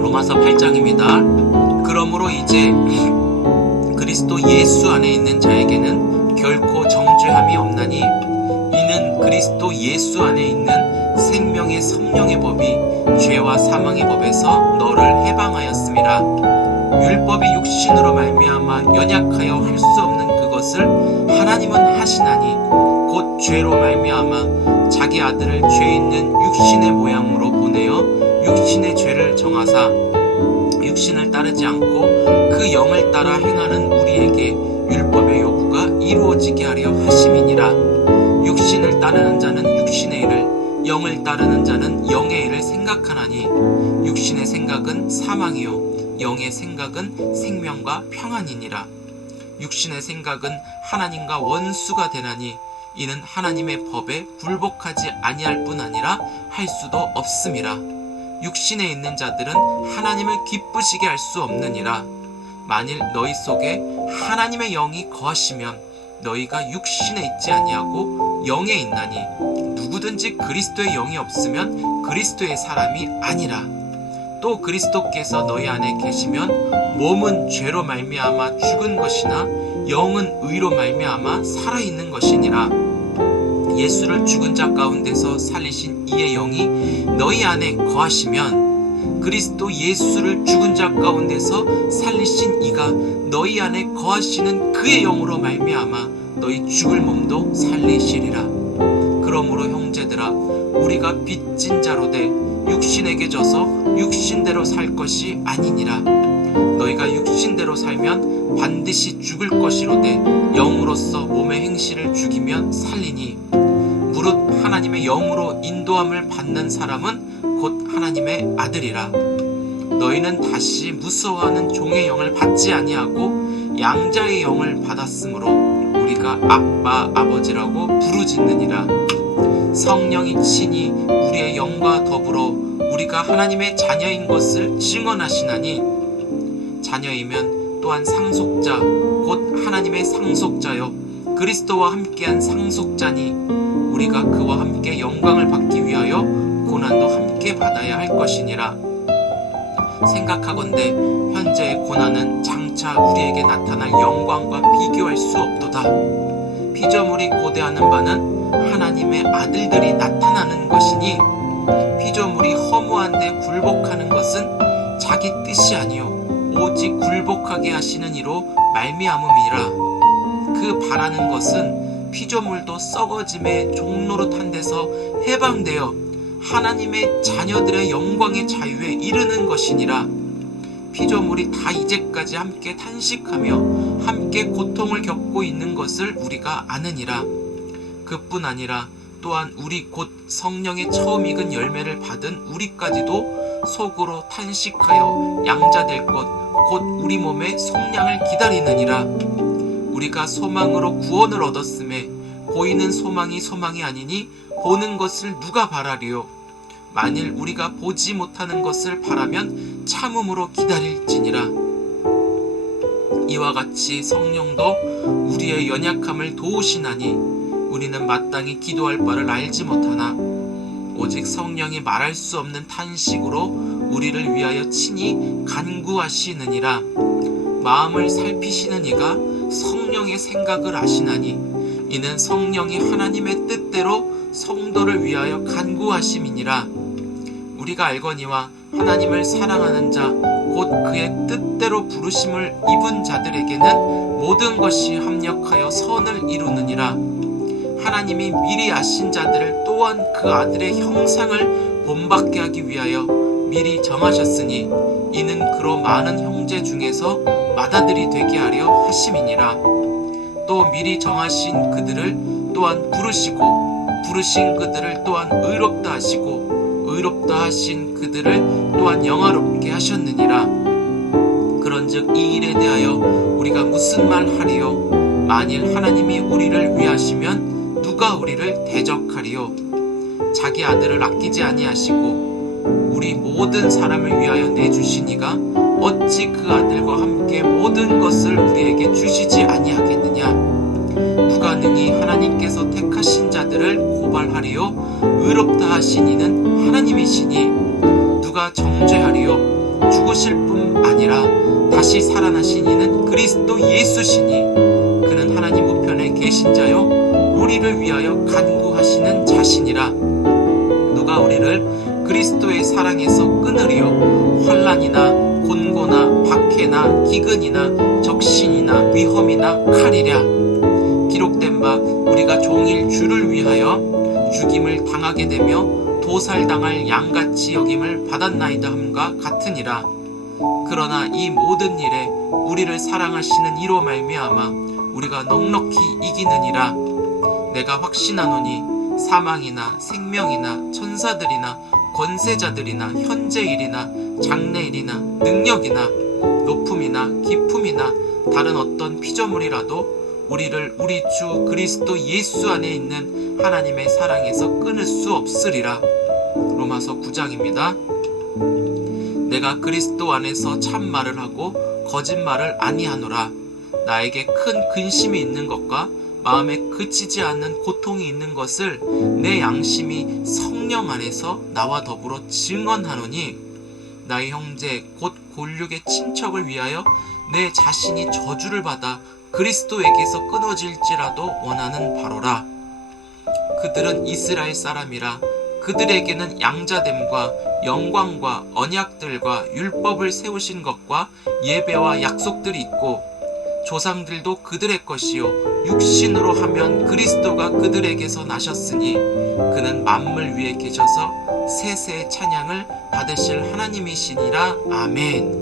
로마서 8장입니다. 그러므로 이제 그리스도 예수 안에 있는 자에게는 결코 정죄함이 없나니 이는 그리스도 예수 안에 있는 생명의 성령의 법이 죄와 사망의 법에서 너를 해방하였음이라. 율법이 육신으로 말미암아 연약하여 할 수 없는 것을 하나님은 하시나니 곧 죄로 말미암아 자기 아들을 죄 있는 육신의 모양으로 보내어 육신의 죄를 정하사 육신을 따르지 않고 그 영을 따라 행하는 우리에게 율법의 요구가 이루어지게 하려 하심이니라. 육신을 따르는 자는 육신의 일을, 영을 따르는 자는 영의 일을 생각하나니 육신의 생각은 사망이요 영의 생각은 생명과 평안이니라. 육신의 생각은 하나님과 원수가 되나니 이는 하나님의 법에 굴복하지 아니할 뿐 아니라 할 수도 없음이라. 육신에 있는 자들은 하나님을 기쁘시게 할 수 없느니라. 만일 너희 속에 하나님의 영이 거하시면 너희가 육신에 있지 아니하고 영에 있나니 누구든지 그리스도의 영이 없으면 그리스도의 사람이 아니라. 또 그리스도께서 너희 안에 계시면 몸은 죄로 말미암아 죽은 것이나 영은 의로 말미암아 살아있는 것이니라. 예수를 죽은 자 가운데서 살리신 이의 영이 너희 안에 거하시면 그리스도 예수를 죽은 자 가운데서 살리신 이가 너희 안에 거하시는 그의 영으로 말미암아 너희 죽을 몸도 살리시리라. 그러므로 형제들아 우리가 빚진 자로 돼 육신에게 져서 육신대로 살 것이 아니니라. 너희가 육신대로 살면 반드시 죽을 것이로되 영으로서 몸의 행실을 죽이면 살리니 무릇 하나님의 영으로 인도함을 받는 사람은 곧 하나님의 아들이라. 너희는 다시 무서워하는 종의 영을 받지 아니하고 양자의 영을 받았으므로 우리가 아빠 아버지라고 부르짖느니라. 성령이 친히 우리의 영과 더불어 우리가 하나님의 자녀인 것을 증언하시나니 자녀이면 또한 상속자 곧 하나님의 상속자요 그리스도와 함께한 상속자니 우리가 그와 함께 영광을 받기 위하여 고난도 함께 받아야 할 것이니라. 생각하건대 현재의 고난은 장차 우리에게 나타날 영광과 비교할 수 없도다. 피조물이 고대하는 바는 하나님의 아들들이 나타나는 것이니 피조물이 허무한 데 굴복하는 것은 자기 뜻이 아니요 오직 굴복하게 하시는 이로 말미암음이라. 그 바라는 것은 피조물도 썩어짐의 종로로 탄 데서 해방되어 하나님의 자녀들의 영광의 자유에 이르는 것이니라. 피조물이 다 이제까지 함께 탄식하며 함께 고통을 겪고 있는 것을 우리가 아느니라. 그뿐 아니라 또한 우리 곧 성령의 처음 익은 열매를 받은 우리까지도 속으로 탄식하여 양자될 것 곧 우리 몸의 속량을 기다리느니라. 우리가 소망으로 구원을 얻었음에 보이는 소망이 소망이 아니니 보는 것을 누가 바라리요. 만일 우리가 보지 못하는 것을 바라면 참음으로 기다릴지니라. 이와 같이 성령도 우리의 연약함을 도우시나니 우리는 마땅히 기도할 바를 알지 못하나 오직 성령이 말할 수 없는 탄식으로 우리를 위하여 친히 간구하시느니라. 마음을 살피시는 이가 성령의 생각을 아시나니 이는 성령이 하나님의 뜻대로 성도를 위하여 간구하심이니라. 우리가 알거니와 하나님을 사랑하는 자 곧 그의 뜻대로 부르심을 입은 자들에게는 모든 것이 합력하여 선을 이루느니라. 하나님이 미리 아신 자들을 또한 그 아들의 형상을 본받게 하기 위하여 미리 정하셨으니 이는 그로 많은 형제 중에서 맏아들이 되게 하려 하심이니라. 또 미리 정하신 그들을 또한 부르시고 부르신 그들을 또한 의롭다 하시고 의롭다 하신 그들을 또한 영화롭게 하셨느니라. 그런즉 이 일에 대하여 우리가 무슨 말 하리요? 만일 하나님이 우리를 위하시면 누가 우리를 대적하리요? 자기 아들을 아끼지 아니하시고 우리 모든 사람을 위하여 내주신 이가 어찌 그 아들과 함께 모든 것을 우리에게 주시지 아니하겠느냐? 누가 능히 하나님께서 택하신 자들을 고발하리요? 의롭다 하신 이는 하나님이시니 누가 정죄하리요? 죽으실 뿐 아니라 다시 살아나신 이는 그리스도 예수시니 그는 하나님 우편에 계신 자요 우리를 위하여 간구하시는 자시니라. 누가 우리를 그리스도의 사랑에서 끊으리요? 환난이나 곤고나 박해나 기근이나 육신이나 위험이나 칼이랴. 기록된 바 우리가 종일 주를 위하여 죽임을 당하게 되며 도살당할 양같이 여김을 받았나이다 함과 같으니라. 그러나 이 모든 일에 우리를 사랑하시는 이로 말미암아 우리가 넉넉히 이기느니라. 내가 확신하노니 사망이나 생명이나 천사들이나 권세자들이나 현재일이나 장래일이나 능력이나 높음이나 깊음이나 다른 어떤 피조물이라도 우리를 우리 주 그리스도 예수 안에 있는 하나님의 사랑에서 끊을 수 없으리라. 로마서 9장입니다. 내가 그리스도 안에서 참말을 하고 거짓말을 아니하노라. 나에게 큰 근심이 있는 것과 마음에 그치지 않는 고통이 있는 것을 내 양심이 성령 안에서 나와 더불어 증언하노니, 나의 형제 곧 골육의 친척을 위하여 내 자신이 저주를 받아 그리스도에게서 끊어질지라도 원하는 바로라. 그들은 이스라엘 사람이라. 그들에게는 양자됨과 영광과 언약들과 율법을 세우신 것과 예배와 약속들이 있고, 조상들도 그들의 것이요 육신으로 하면 그리스도가 그들에게서 나셨으니 그는 만물 위에 계셔서 세세의 찬양을 받으실 하나님이시니라. 아멘.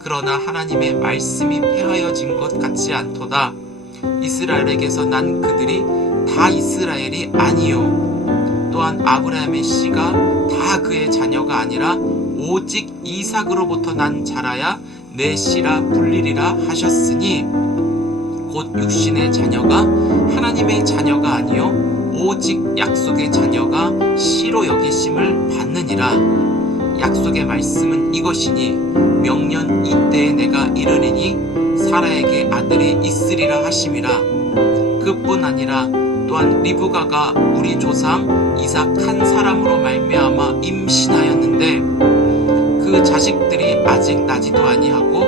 그러나 하나님의 말씀이 폐하여진 것 같지 않도다. 이스라엘에게서 난 그들이 다 이스라엘이 아니요, 또한 아브라함의 씨가 다 그의 자녀가 아니라 오직 이삭으로부터 난 자라야 내 씨라 불리리라 하셨으니, 곧 육신의 자녀가 하나님의 자녀가 아니요 오직 약속의 자녀가 씨로 여기심을 받느니라. 약속의 말씀은 이것이니, 명년 이때에 내가 이르리니 사라에게 아들이 있으리라 하심이라. 그뿐 아니라 또한 리브가가 우리 조상 이삭 한 사람으로 말미암아 임신하였는데, 그 자식들이 아직 나지도 아니하고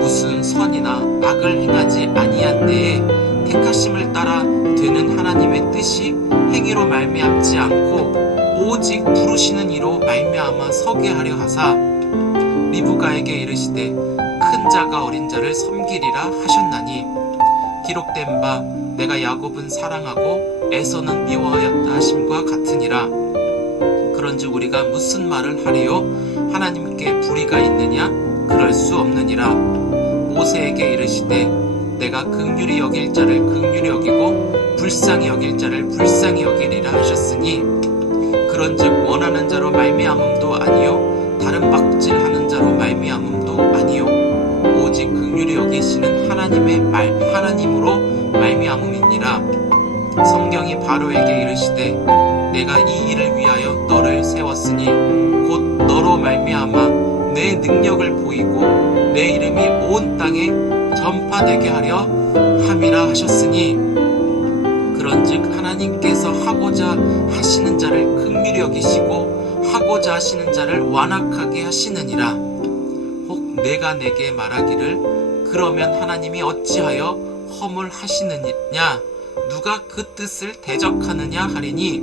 무슨 선이나 악을 행하지 아니한 때에 택하심을 따라 되는 하나님의 뜻이 행위로 말미암지 않고 오직 부르시는 이로 말미암아 서게 하려 하사, 리브가에게 이르시되 큰 자가 어린 자를 섬기리라 하셨나니, 기록된 바 내가 야곱은 사랑하고 에서는 미워하였다 하심과 같으니라. 그런즉 우리가 무슨 말을 하리요? 하나님께 불의가 있느냐? 그럴 수 없느니라. 모세에게 이르시되 내가 긍휼히 여길 자를 긍휼히 여기고 불쌍히 여길 자를 불쌍히 여기리라 하셨으니, 그런즉 원하는 자로 말미암음도 아니요 다른 박질하는 자로 말미암음도 아니요 오직 긍휼히 여기시는 하나님의 하나님으로 말미암음이니라. 성경이 바로에게 이르시되 내가 이 일을 위하여 너를 세웠으니 곧 너로 말미암아 내 능력을 보이고 내 이름이 온 땅에 전파되게 하려 함이라 하셨으니, 그런즉 하나님께서 하고자 하시는 자를 긍휼히 여기시고 하고자 하시는 자를 완악하게 하시느니라. 혹 내가 내게 말하기를 그러면 하나님이 어찌하여 허물하시느냐? 누가 그 뜻을 대적하느냐 하리니,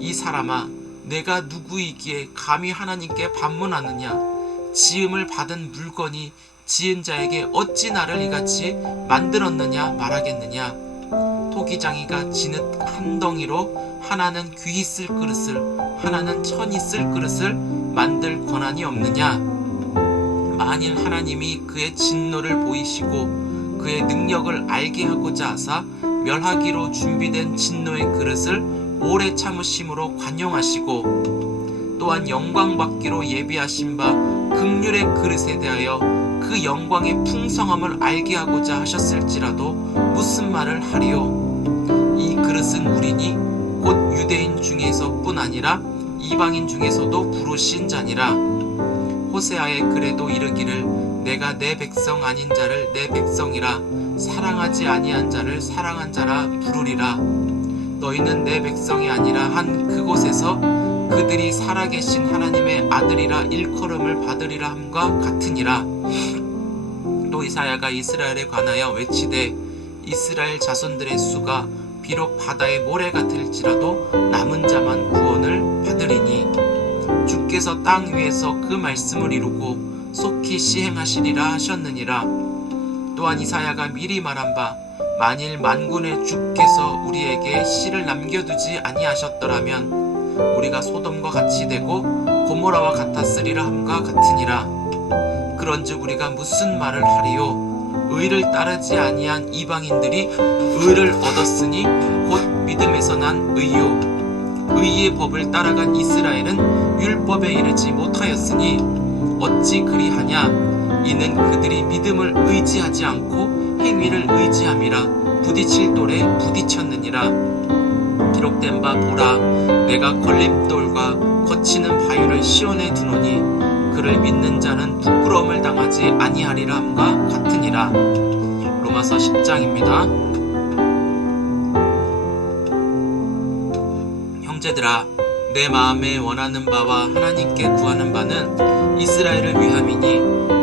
이 사람아 내가 누구이기에 감히 하나님께 반문하느냐? 지음을 받은 물건이 지은 자에게 어찌 나를 이같이 만들었느냐 말하겠느냐? 토기장이가 지읒 한 덩이로 하나는 귀히 쓸 그릇을 하나는 천이 쓸 그릇을 만들 권한이 없느냐? 만일 하나님이 그의 진노를 보이시고 그의 능력을 알게 하고자 하사 멸하기로 준비된 진노의 그릇을 오래 참으심으로 관용하시고, 또한 영광 받기로 예비하신 바 긍휼의 그릇에 대하여 그 영광의 풍성함을 알게 하고자 하셨을지라도 무슨 말을 하리요? 이 그릇은 우리니 곧 유대인 중에서뿐 아니라 이방인 중에서도 부르신 자니라. 호세아의 글에도 이르기를 내가 내 백성 아닌 자를 내 백성이라 사랑하지 아니한 자를 사랑한 자라 부르리라. 너희는 내 백성이 아니라 한 그곳에서 그들이 살아계신 하나님의 아들이라 일컬음을 받으리라 함과 같으니라. 또 이사야가 이스라엘에 관하여 외치되 이스라엘 자손들의 수가 비록 바다의 모래 같을지라도 남은 자만 구원을 받으리니, 주께서 땅 위에서 그 말씀을 이루고 속히 시행하시리라 하셨느니라. 또한 이사야가 미리 말한 바 만일 만군의 주께서 우리에게 씨를 남겨두지 아니하셨더라면 우리가 소돔과 같이 되고 고모라와 같았으리라 함과 같으니라. 그런즉 우리가 무슨 말을 하리요? 의를 따르지 아니한 이방인들이 의를 얻었으니 곧 믿음에서 난 의요. 의의 법을 따라간 이스라엘은 율법에 이르지 못하였으니 어찌 그리하냐? 이는 그들이 믿음을 의지하지 않고 행위를 의지함이라 부딪힐 돌에 부딪혔느니라. 기록된 바 보라, 내가 걸림돌과 거치는 바위를 시온에 두노니 그를 믿는 자는 부끄러움을 당하지 아니하리라 함과 같으니라. 로마서 10장입니다. 형제들아, 내 마음에 원하는 바와 하나님께 구하는 바는 이스라엘을 위함이니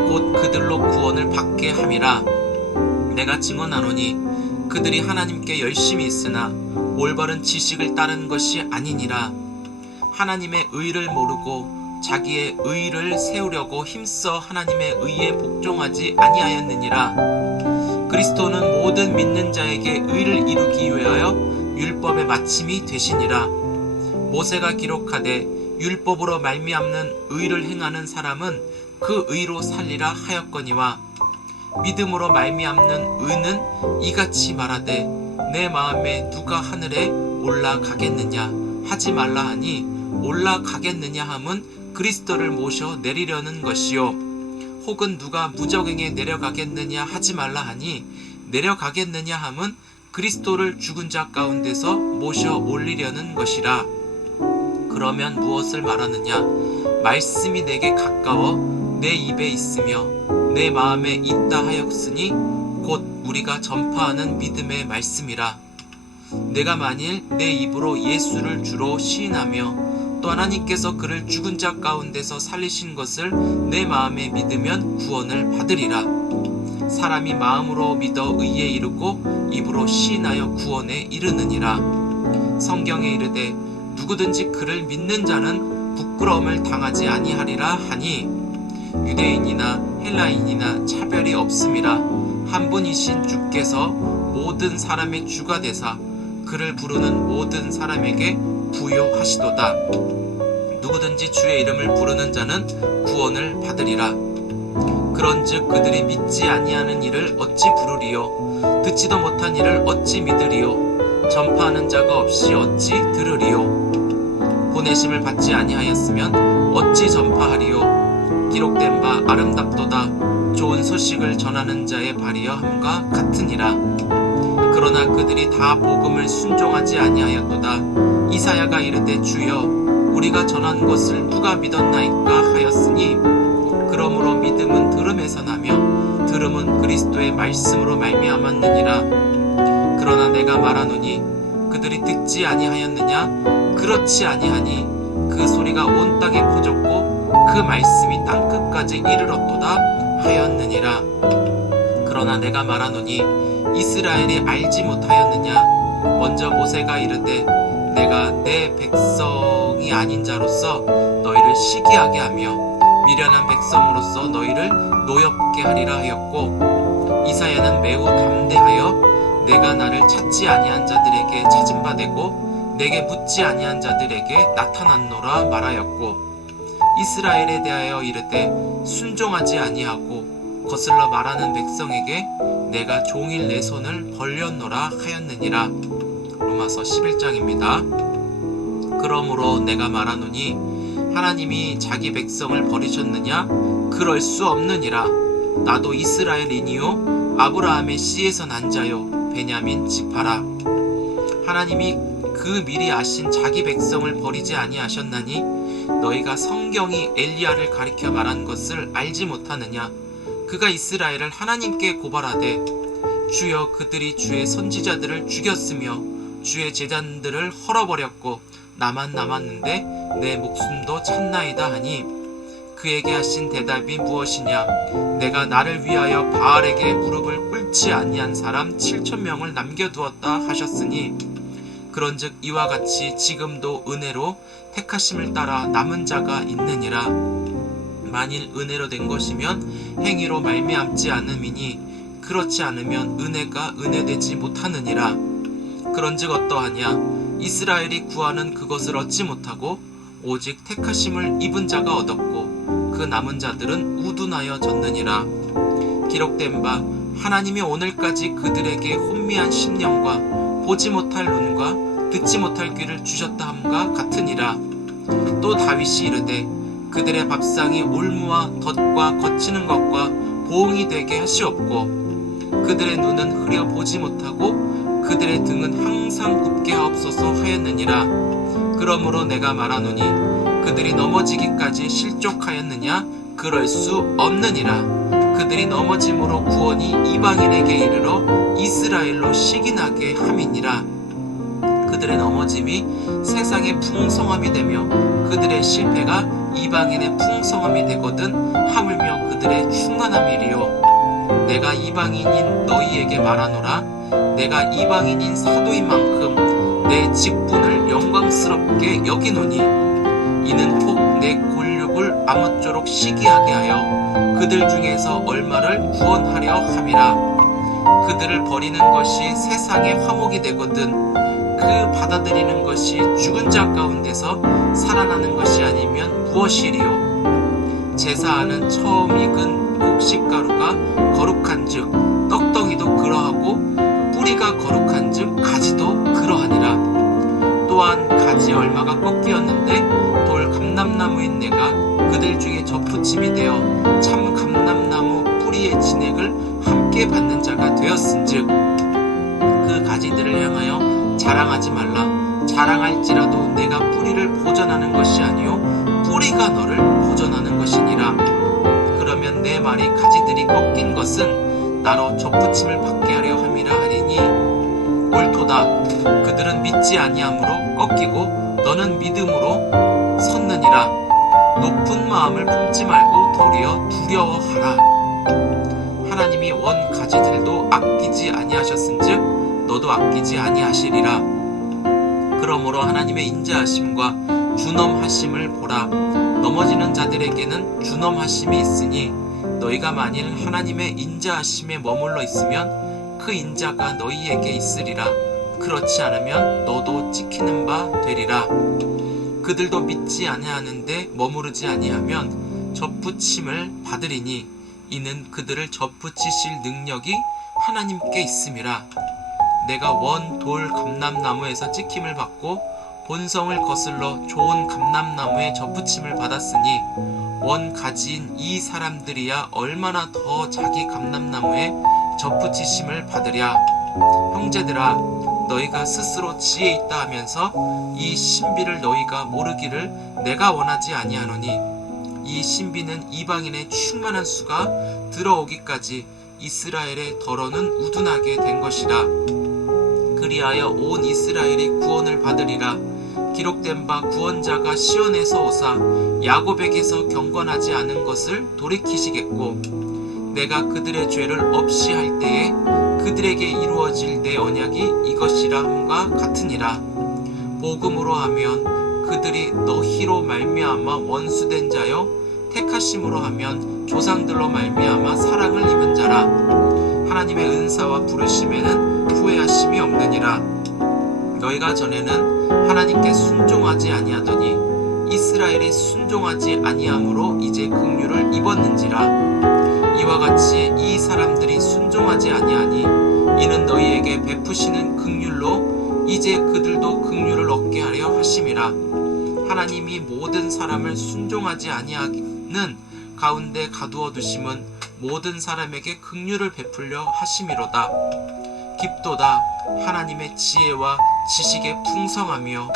곧 그들로 구원을 받게 함이라. 내가 증언하노니 그들이 하나님께 열심히 있으나 올바른 지식을 따른 것이 아니니라. 하나님의 의를 모르고 자기의 의를 세우려고 힘써 하나님의 의에 복종하지 아니하였느니라. 그리스도는 모든 믿는 자에게 의를 이루기 위하여 율법의 마침이 되시니라. 모세가 기록하되 율법으로 말미암는 의를 행하는 사람은 그 의로 살리라 하였거니와 믿음으로 말미암는 의는 이같이 말하되 내 마음에 누가 하늘에 올라가겠느냐 하지 말라 하니 올라가겠느냐 함은 그리스도를 모셔 내리려는 것이요 혹은 누가 무저갱에 내려가겠느냐 하지 말라 하니 내려가겠느냐 함은 그리스도를 죽은 자 가운데서 모셔 올리려는 것이라. 그러면 무엇을 말하느냐? 말씀이 내게 가까워 내 입에 있으며 내 마음에 있다 하였으니 곧 우리가 전파하는 믿음의 말씀이라. 내가 만일 내 입으로 예수를 주로 시인하며 또 하나님께서 그를 죽은 자 가운데서 살리신 것을 내 마음에 믿으면 구원을 받으리라. 사람이 마음으로 믿어 의에 이르고 입으로 시인하여 구원에 이르느니라. 성경에 이르되 누구든지 그를 믿는 자는 부끄러움을 당하지 아니하리라 하니 유대인이나 헬라인이나 차별이 없음이라. 한 분이신 주께서 모든 사람의 주가 되사 그를 부르는 모든 사람에게 부요하시도다. 누구든지 주의 이름을 부르는 자는 구원을 받으리라. 그런즉 그들이 믿지 아니하는 일을 어찌 부르리요? 듣지도 못한 일을 어찌 믿으리요? 전파하는 자가 없이 어찌 들으리요? 보내심을 받지 아니하였으면 어찌 전파하리요? 기록된 바 아름답도다. 좋은 소식을 전하는 자의 발이여 함과 같으니라. 그러나 그들이 다 복음을 순종하지 아니하였도다. 이사야가 이르되 주여 우리가 전한 것을 누가 믿었나이까 하였으니 그러므로 믿음은 들음에서 나며 들음은 그리스도의 말씀으로 말미암았느니라. 그러나 내가 말하노니 그들이 듣지 아니하였느냐? 그렇지 아니하니 그 소리가 온 땅에 퍼졌고 그 말씀이 땅끝까지 이르렀도다 하였느니라. 그러나 내가 말하노니 이스라엘이 알지 못하였느냐? 먼저 모세가 이르되 내가 내 백성이 아닌 자로서 너희를 시기하게 하며 미련한 백성으로서 너희를 노엽게 하리라 하였고 이사야는 매우 담대하여 내가 나를 찾지 아니한 자들에게 찾은 바 되고 내게 묻지 아니한 자들에게 나타났노라 말하였고 이스라엘에 대하여 이르되 순종하지 아니하고 거슬러 말하는 백성에게 내가 종일 내 손을 벌렸노라 하였느니라. 로마서 11장입니다. 그러므로 내가 말하노니 하나님이 자기 백성을 버리셨느냐? 그럴 수 없느니라. 나도 이스라엘이니요 아브라함의 씨에서 난 자요 베냐민 지파라. 하나님이 그 미리 아신 자기 백성을 버리지 아니하셨나니 너희가 성경이 엘리야를 가리켜 말한 것을 알지 못하느냐? 그가 이스라엘을 하나님께 고발하되 주여 그들이 주의 선지자들을 죽였으며 주의 제단들을 헐어버렸고 나만 남았는데 내 목숨도 찾나이다 하니 그에게 하신 대답이 무엇이냐? 내가 나를 위하여 바알에게 무릎을 꿇지 아니한 사람 7,000명을 남겨두었다 하셨으니 그런즉 이와 같이 지금도 은혜로 택하심을 따라 남은 자가 있느니라. 만일 은혜로 된 것이면 행위로 말미암지 않음이니 그렇지 않으면 은혜가 은혜되지 못하느니라. 그런즉 어떠하냐? 이스라엘이 구하는 그것을 얻지 못하고 오직 택하심을 입은 자가 얻었고 그 남은 자들은 우둔하여 졌느니라. 기록된 바 하나님이 오늘까지 그들에게 혼미한 심령과 보지 못할 눈과 듣지 못할 귀를 주셨다 함과 같으니라. 또 다윗이 이르되 그들의 밥상이 올무와 덫과 거치는 것과 보응이 되게 하시옵고 그들의 눈은 흐려 보지 못하고 그들의 등은 항상 굽게 하옵소서 하였느니라. 그러므로 내가 말하노니 그들이 넘어지기까지 실족하였느냐? 그럴 수 없느니라. 그들이 넘어짐으로 구원이 이방인에게 이르러 이스라엘로 시기나게 함이니라. 그들의 넘어짐이 세상의 풍성함이 되며 그들의 실패가 이방인의 풍성함이 되거든 하물며 그들의 충만함이리요. 내가 이방인인 너희에게 말하노라. 내가 이방인인 사도인 만큼 내 직분을 영광스럽게 여기노니 이는 혹 내 골육을 아무쪼록 시기하게 하여 그들 중에서 얼마를 구원하려 함이라. 그들을 버리는 것이 세상의 화목이 되거든 그 받아들이는 것이 죽은 자 가운데서 살아나는 것이 아니면 무엇이리요? 제사하는 처음 익은 곡식가루가 거룩한즉 떡덩이도 그러하고 뿌리가 거룩한즉 가지도 그러하니라. 또한 가지 얼마가 꺾이었는데 돌 감람나무인 내가 그들 중에 접붙임이 되어 참 감람나무 뿌리의 진액을 함께 받는 자가 되었은즉 그 가지들을 향하여 자랑하지 말라. 자랑할지라도 내가 뿌리를 보전하는 것이 아니요 뿌리가 너를 보전하는 것이니라. 그러면 내 말이 가지들이 꺾인 것은 나로 접붙임을 받게 하려 함이라 하리니 옳도다. 그들은 믿지 아니함으로 꺾이고 너는 믿음으로 섰느니라. 높은 마음을 품지 말고 도리어 두려워하라. 하나님이 원 가지들도 아끼지 아니하셨은즉 너도 아끼지 아니하시리라. 그러므로 하나님의 인자하심과 준엄하심을 보라. 넘어지는 자들에게는 준엄하심이 있으니 너희가 만일 하나님의 인자하심에 머물러 있으면 그 인자가 너희에게 있으리라. 그렇지 않으면 너도 찍히는 바 되리라. 그들도 믿지 아니하는데 머무르지 아니하면 접붙임을 받으리니 이는 그들을 접붙이실 능력이 하나님께 있음이라. 내가 원 돌 감람나무에서 찍힘을 받고 본성을 거슬러 좋은 감람나무에 접붙임을 받았으니 원 가지인 이 사람들이야 얼마나 더 자기 감람나무에 접붙이심을 받으랴. 형제들아, 너희가 스스로 지혜 있다 하면서 이 신비를 너희가 모르기를 내가 원하지 아니하노니 이 신비는 이방인의 충만한 수가 들어오기까지 이스라엘의 덜어는 우둔하게 된 것이라. 그리하여 온 이스라엘이 구원을 받으리라. 기록된 바 구원자가 시온에서 오사 야곱에게서 경건하지 않은 것을 돌이키시겠고 내가 그들의 죄를 없이 할 때에 그들에게 이루어질 내 언약이 이것이라 함과 같으니라. 복음으로 하면 그들이 너희로 말미암아 원수된 자요 택하심으로 하면 조상들로 말미암아 사랑을 입은 자라. 하나님의 은사와 부르심에는 후회하심이 없느니라. 너희가 전에는 하나님께 순종하지 아니하더니 이스라엘이 순종하지 아니함으로 이제 긍휼을 입었는지라. 이와 같이 이 사람들이 순종하지 아니하니 이는 너희에게 베푸시는 긍휼로 이제 그들도 긍휼을 얻게 하려 하심이라. 하나님이 모든 사람을 순종하지 아니하는 가운데 가두어 두심은 모든 사람에게 긍휼을 베풀려 하심이로다. 깊도다. 하나님의 지혜와 지식의 풍성하며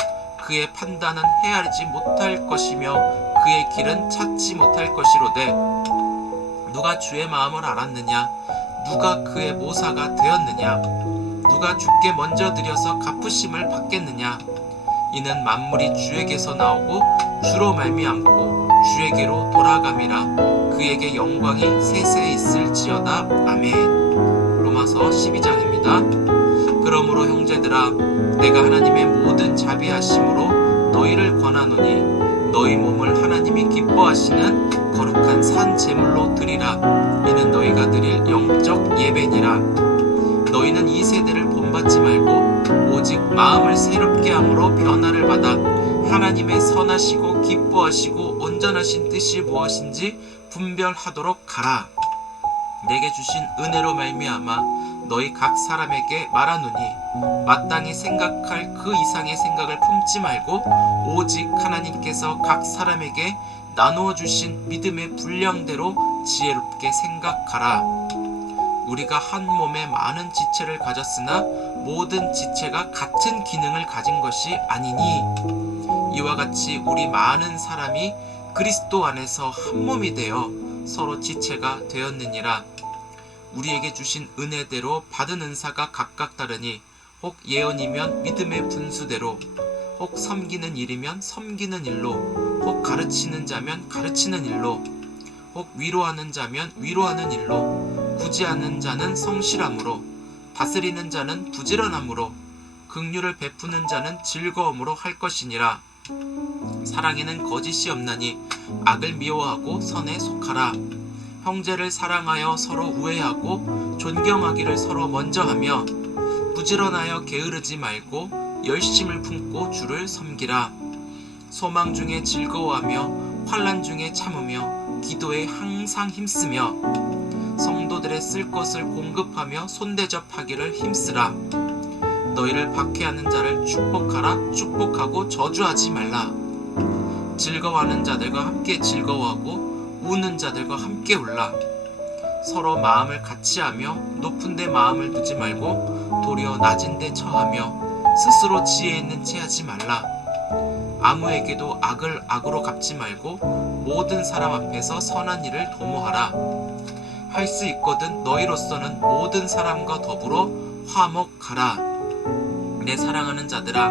그의 판단은 헤아리지 못할 것이며 그의 길은 찾지 못할 것이로되 누가 주의 마음을 알았느냐? 누가 그의 모사가 되었느냐? 누가 주께 먼저 드려서 갚으심을 받겠느냐? 이는 만물이 주에게서 나오고 주로 말미암고 주에게로 돌아감이라. 그에게 영광이 세세에 있을지어다. 아멘. 로마서 12장입니다. 그러므로 형제들아, 내가 하나님의 모든 자비하심으로 너희를 권하노니 너희 몸을 하나님이 기뻐하시는 거룩한 산 제물로 드리라. 이는 너희가 드릴 영적 예배니라. 너희는 이 세대를 본받지 말고 오직 마음을 새롭게 함으로 변화를 받아 하나님의 선하시고 기뻐하시고 온전하신 뜻이 무엇인지 분별하도록 가라. 내게 주신 은혜로 말미암아 너희 각 사람에게 말하노니 마땅히 생각할 그 이상의 생각을 품지 말고 오직 하나님께서 각 사람에게 나누어 주신 믿음의 분량대로 지혜롭게 생각하라. 우리가 한 몸에 많은 지체를 가졌으나 모든 지체가 같은 기능을 가진 것이 아니니 이와 같이 우리 많은 사람이 그리스도 안에서 한 몸이 되어 서로 지체가 되었느니라. 우리에게 주신 은혜대로 받은 은사가 각각 다르니 혹 예언이면 믿음의 분수대로, 혹 섬기는 일이면 섬기는 일로, 혹 가르치는 자면 가르치는 일로, 혹 위로하는 자면 위로하는 일로, 구제하는 자는 성실함으로, 다스리는 자는 부지런함으로, 긍휼을 베푸는 자는 즐거움으로 할 것이니라. 사랑에는 거짓이 없나니 악을 미워하고 선에 속하라. 형제를 사랑하여 서로 우애하고 존경하기를 서로 먼저 하며 부지런하여 게으르지 말고 열심을 품고 주를 섬기라. 소망 중에 즐거워하며 환난 중에 참으며 기도에 항상 힘쓰며 성도들의 쓸 것을 공급하며 손대접하기를 힘쓰라. 너희를 박해하는 자를 축복하라. 축복하고 저주하지 말라. 즐거워하는 자들과 함께 즐거워하고 우는 자들과 함께 울라. 서로 마음을 같이하며 높은 데 마음을 두지 말고 도리어 낮은 데 처하며 스스로 지혜 있는 채 하지 말라. 아무에게도 악을 악으로 갚지 말고 모든 사람 앞에서 선한 일을 도모하라. 할 수 있거든 너희로서는 모든 사람과 더불어 화목하라. 내 사랑하는 자들아,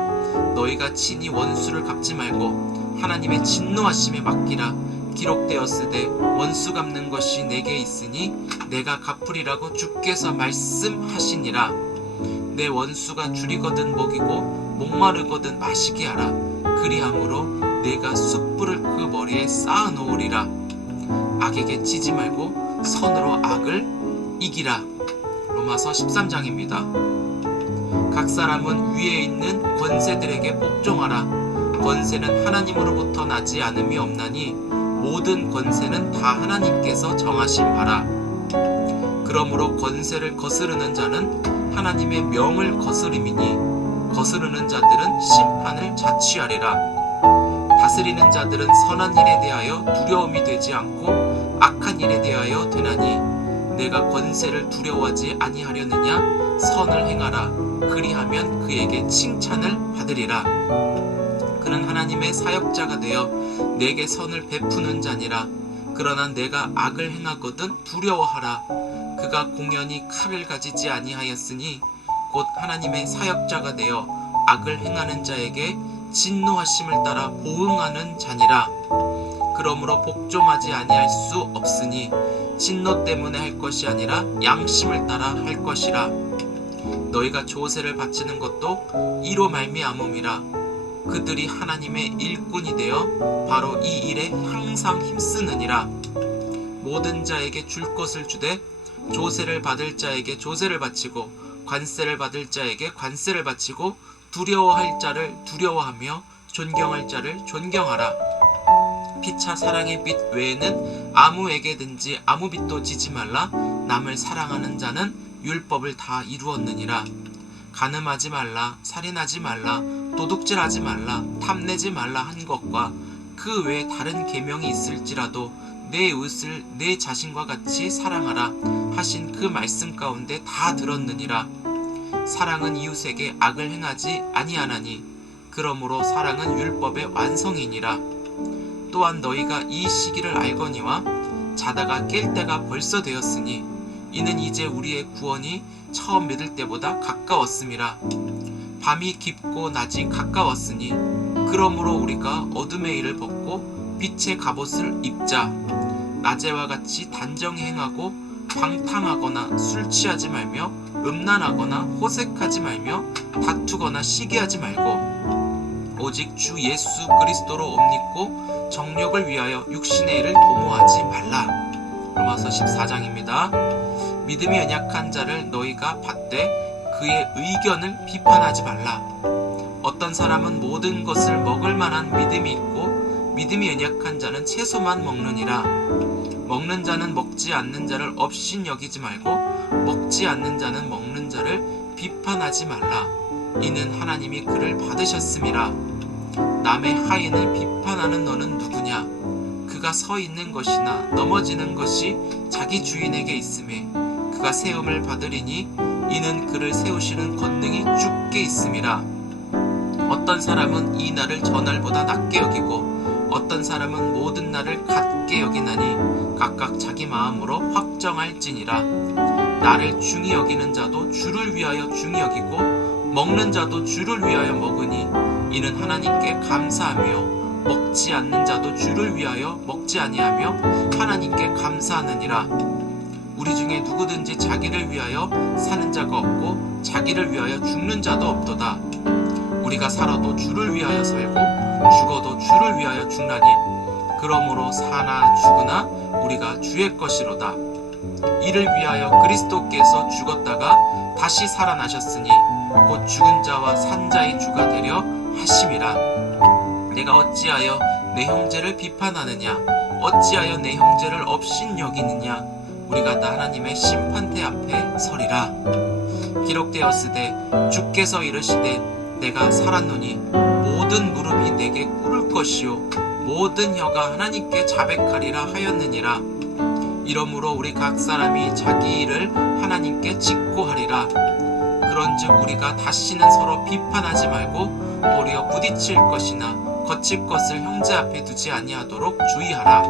너희가 친히 원수를 갚지 말고 하나님의 진노하심에 맡기라. 기록되었으되 원수 갚는 것이 내게 있으니 내가 갚으리라고 주께서 말씀하시니라. 내 원수가 줄이거든 먹이고 목마르거든 마시게 하라. 그리함으로 내가 숯불을 그 머리에 쌓아 놓으리라. 악에게 치지 말고 선으로 악을 이기라. 로마서 13장입니다. 각 사람은 위에 있는 권세들에게 복종하라. 권세는 하나님으로부터 나지 않음이 없나니 모든 권세는 다 하나님께서 정하신 바라. 그러므로 권세를 거스르는 자는 하나님의 명을 거스름이니 거스르는 자들은 심판을 자취하리라. 다스리는 자들은 선한 일에 대하여 두려움이 되지 않고 악한 일에 대하여 되나니 내가 권세를 두려워하지 아니하려느냐. 선을 행하라. 그리하면 그에게 칭찬을 받으리라. 그는 하나님의 사역자가 되어 내게 선을 베푸는 자니라. 그러나 내가 악을 행하거든 두려워하라. 그가 공연히 칼을 가지지 아니하였으니 곧 하나님의 사역자가 되어 악을 행하는 자에게 진노하심을 따라 보응하는 자니라. 그러므로 복종하지 아니할 수 없으니 진노 때문에 할 것이 아니라 양심을 따라 할 것이라. 너희가 조세를 바치는 것도 이로 말미암음이라. 그들이 하나님의 일꾼이 되어 바로 이 일에 항상 힘쓰느니라. 모든 자에게 줄 것을 주되 조세를 받을 자에게 조세를 바치고 관세를 받을 자에게 관세를 바치고 두려워할 자를 두려워하며 존경할 자를 존경하라. 피차 사랑의 빛 외에는 아무에게든지 아무 빚도 지지 말라. 남을 사랑하는 자는 율법을 다 이루었느니라. 간음하지 말라, 살인하지 말라, 도둑질하지 말라, 탐내지 말라 한 것과 그 외에 다른 계명이 있을지라도 내 이웃을 내 자신과 같이 사랑하라 하신 그 말씀 가운데 다 들었느니라. 사랑은 이웃에게 악을 행하지 아니하나니 그러므로 사랑은 율법의 완성이니라. 또한 너희가 이 시기를 알거니와 자다가 깰 때가 벌써 되었으니 이는 이제 우리의 구원이 처음 믿을 때보다 가까웠음이라. 밤이 깊고 낮이 가까웠으니 그러므로 우리가 어둠의 일을 벗고 빛의 갑옷을 입자. 낮에와 같이 단정히 행하고 방탕하거나 술 취하지 말며 음란하거나 호색하지 말며 다투거나 시기하지 말고 오직 주 예수 그리스도로 옷 입고 정욕을 위하여 육신의 일을 도모하지 말라. 로마서 14장입니다. 믿음이 연약한 자를 너희가 받되 그의 의견을 비판하지 말라. 어떤 사람은 모든 것을 먹을 만한 믿음이 있고 믿음이 연약한 자는 채소만 먹느니라. 먹는 자는 먹지 않는 자를 업신 여기지 말고 먹지 않는 자는 먹는 자를 비판하지 말라. 이는 하나님이 그를 받으셨음이라. 남의 하인을 비판하는 너는 누구냐? 그가 서 있는 것이나 넘어지는 것이 자기 주인에게 있음에 그가 세움을 받으리니 이는 그를 세우시는 권능이 주께 있음이라. 어떤 사람은 이 날을 저 날보다 낮게 여기고 어떤 사람은 모든 날을 같게 여기나니 각각 자기 마음으로 확정할지니라. 나를 중히 여기는 자도 주를 위하여 중히 여기고 먹는 자도 주를 위하여 먹으니 이는 하나님께 감사하며 먹지 않는 자도 주를 위하여 먹지 아니하며 하나님께 감사하느니라. 우리 중에 누구든지 자기를 위하여 사는 자가 없고 자기를 위하여 죽는 자도 없도다. 우리가 살아도 주를 위하여 살고 죽어도 주를 위하여 죽나니 그러므로 사나 죽으나 우리가 주의 것이로다. 이를 위하여 그리스도께서 죽었다가 다시 살아나셨으니 곧 죽은 자와 산 자의 주가 되려 하심이라. 내가 어찌하여 내 형제를 비판하느냐? 어찌하여 내 형제를 업신 여기느냐? 우리가 다 하나님의 심판대 앞에 서리라. 기록되었으되 주께서 이르시되 내가 살았노니 모든 무릎이 내게 꿇을 것이요 모든 혀가 하나님께 자백하리라 하였느니라. 이러므로 우리 각 사람이 자기 일을 하나님께 직고하리라. 그런즉 우리가 다시는 서로 비판하지 말고 도리어 부딪힐 것이나 거칠 것을 형제 앞에 두지 아니하도록 주의하라.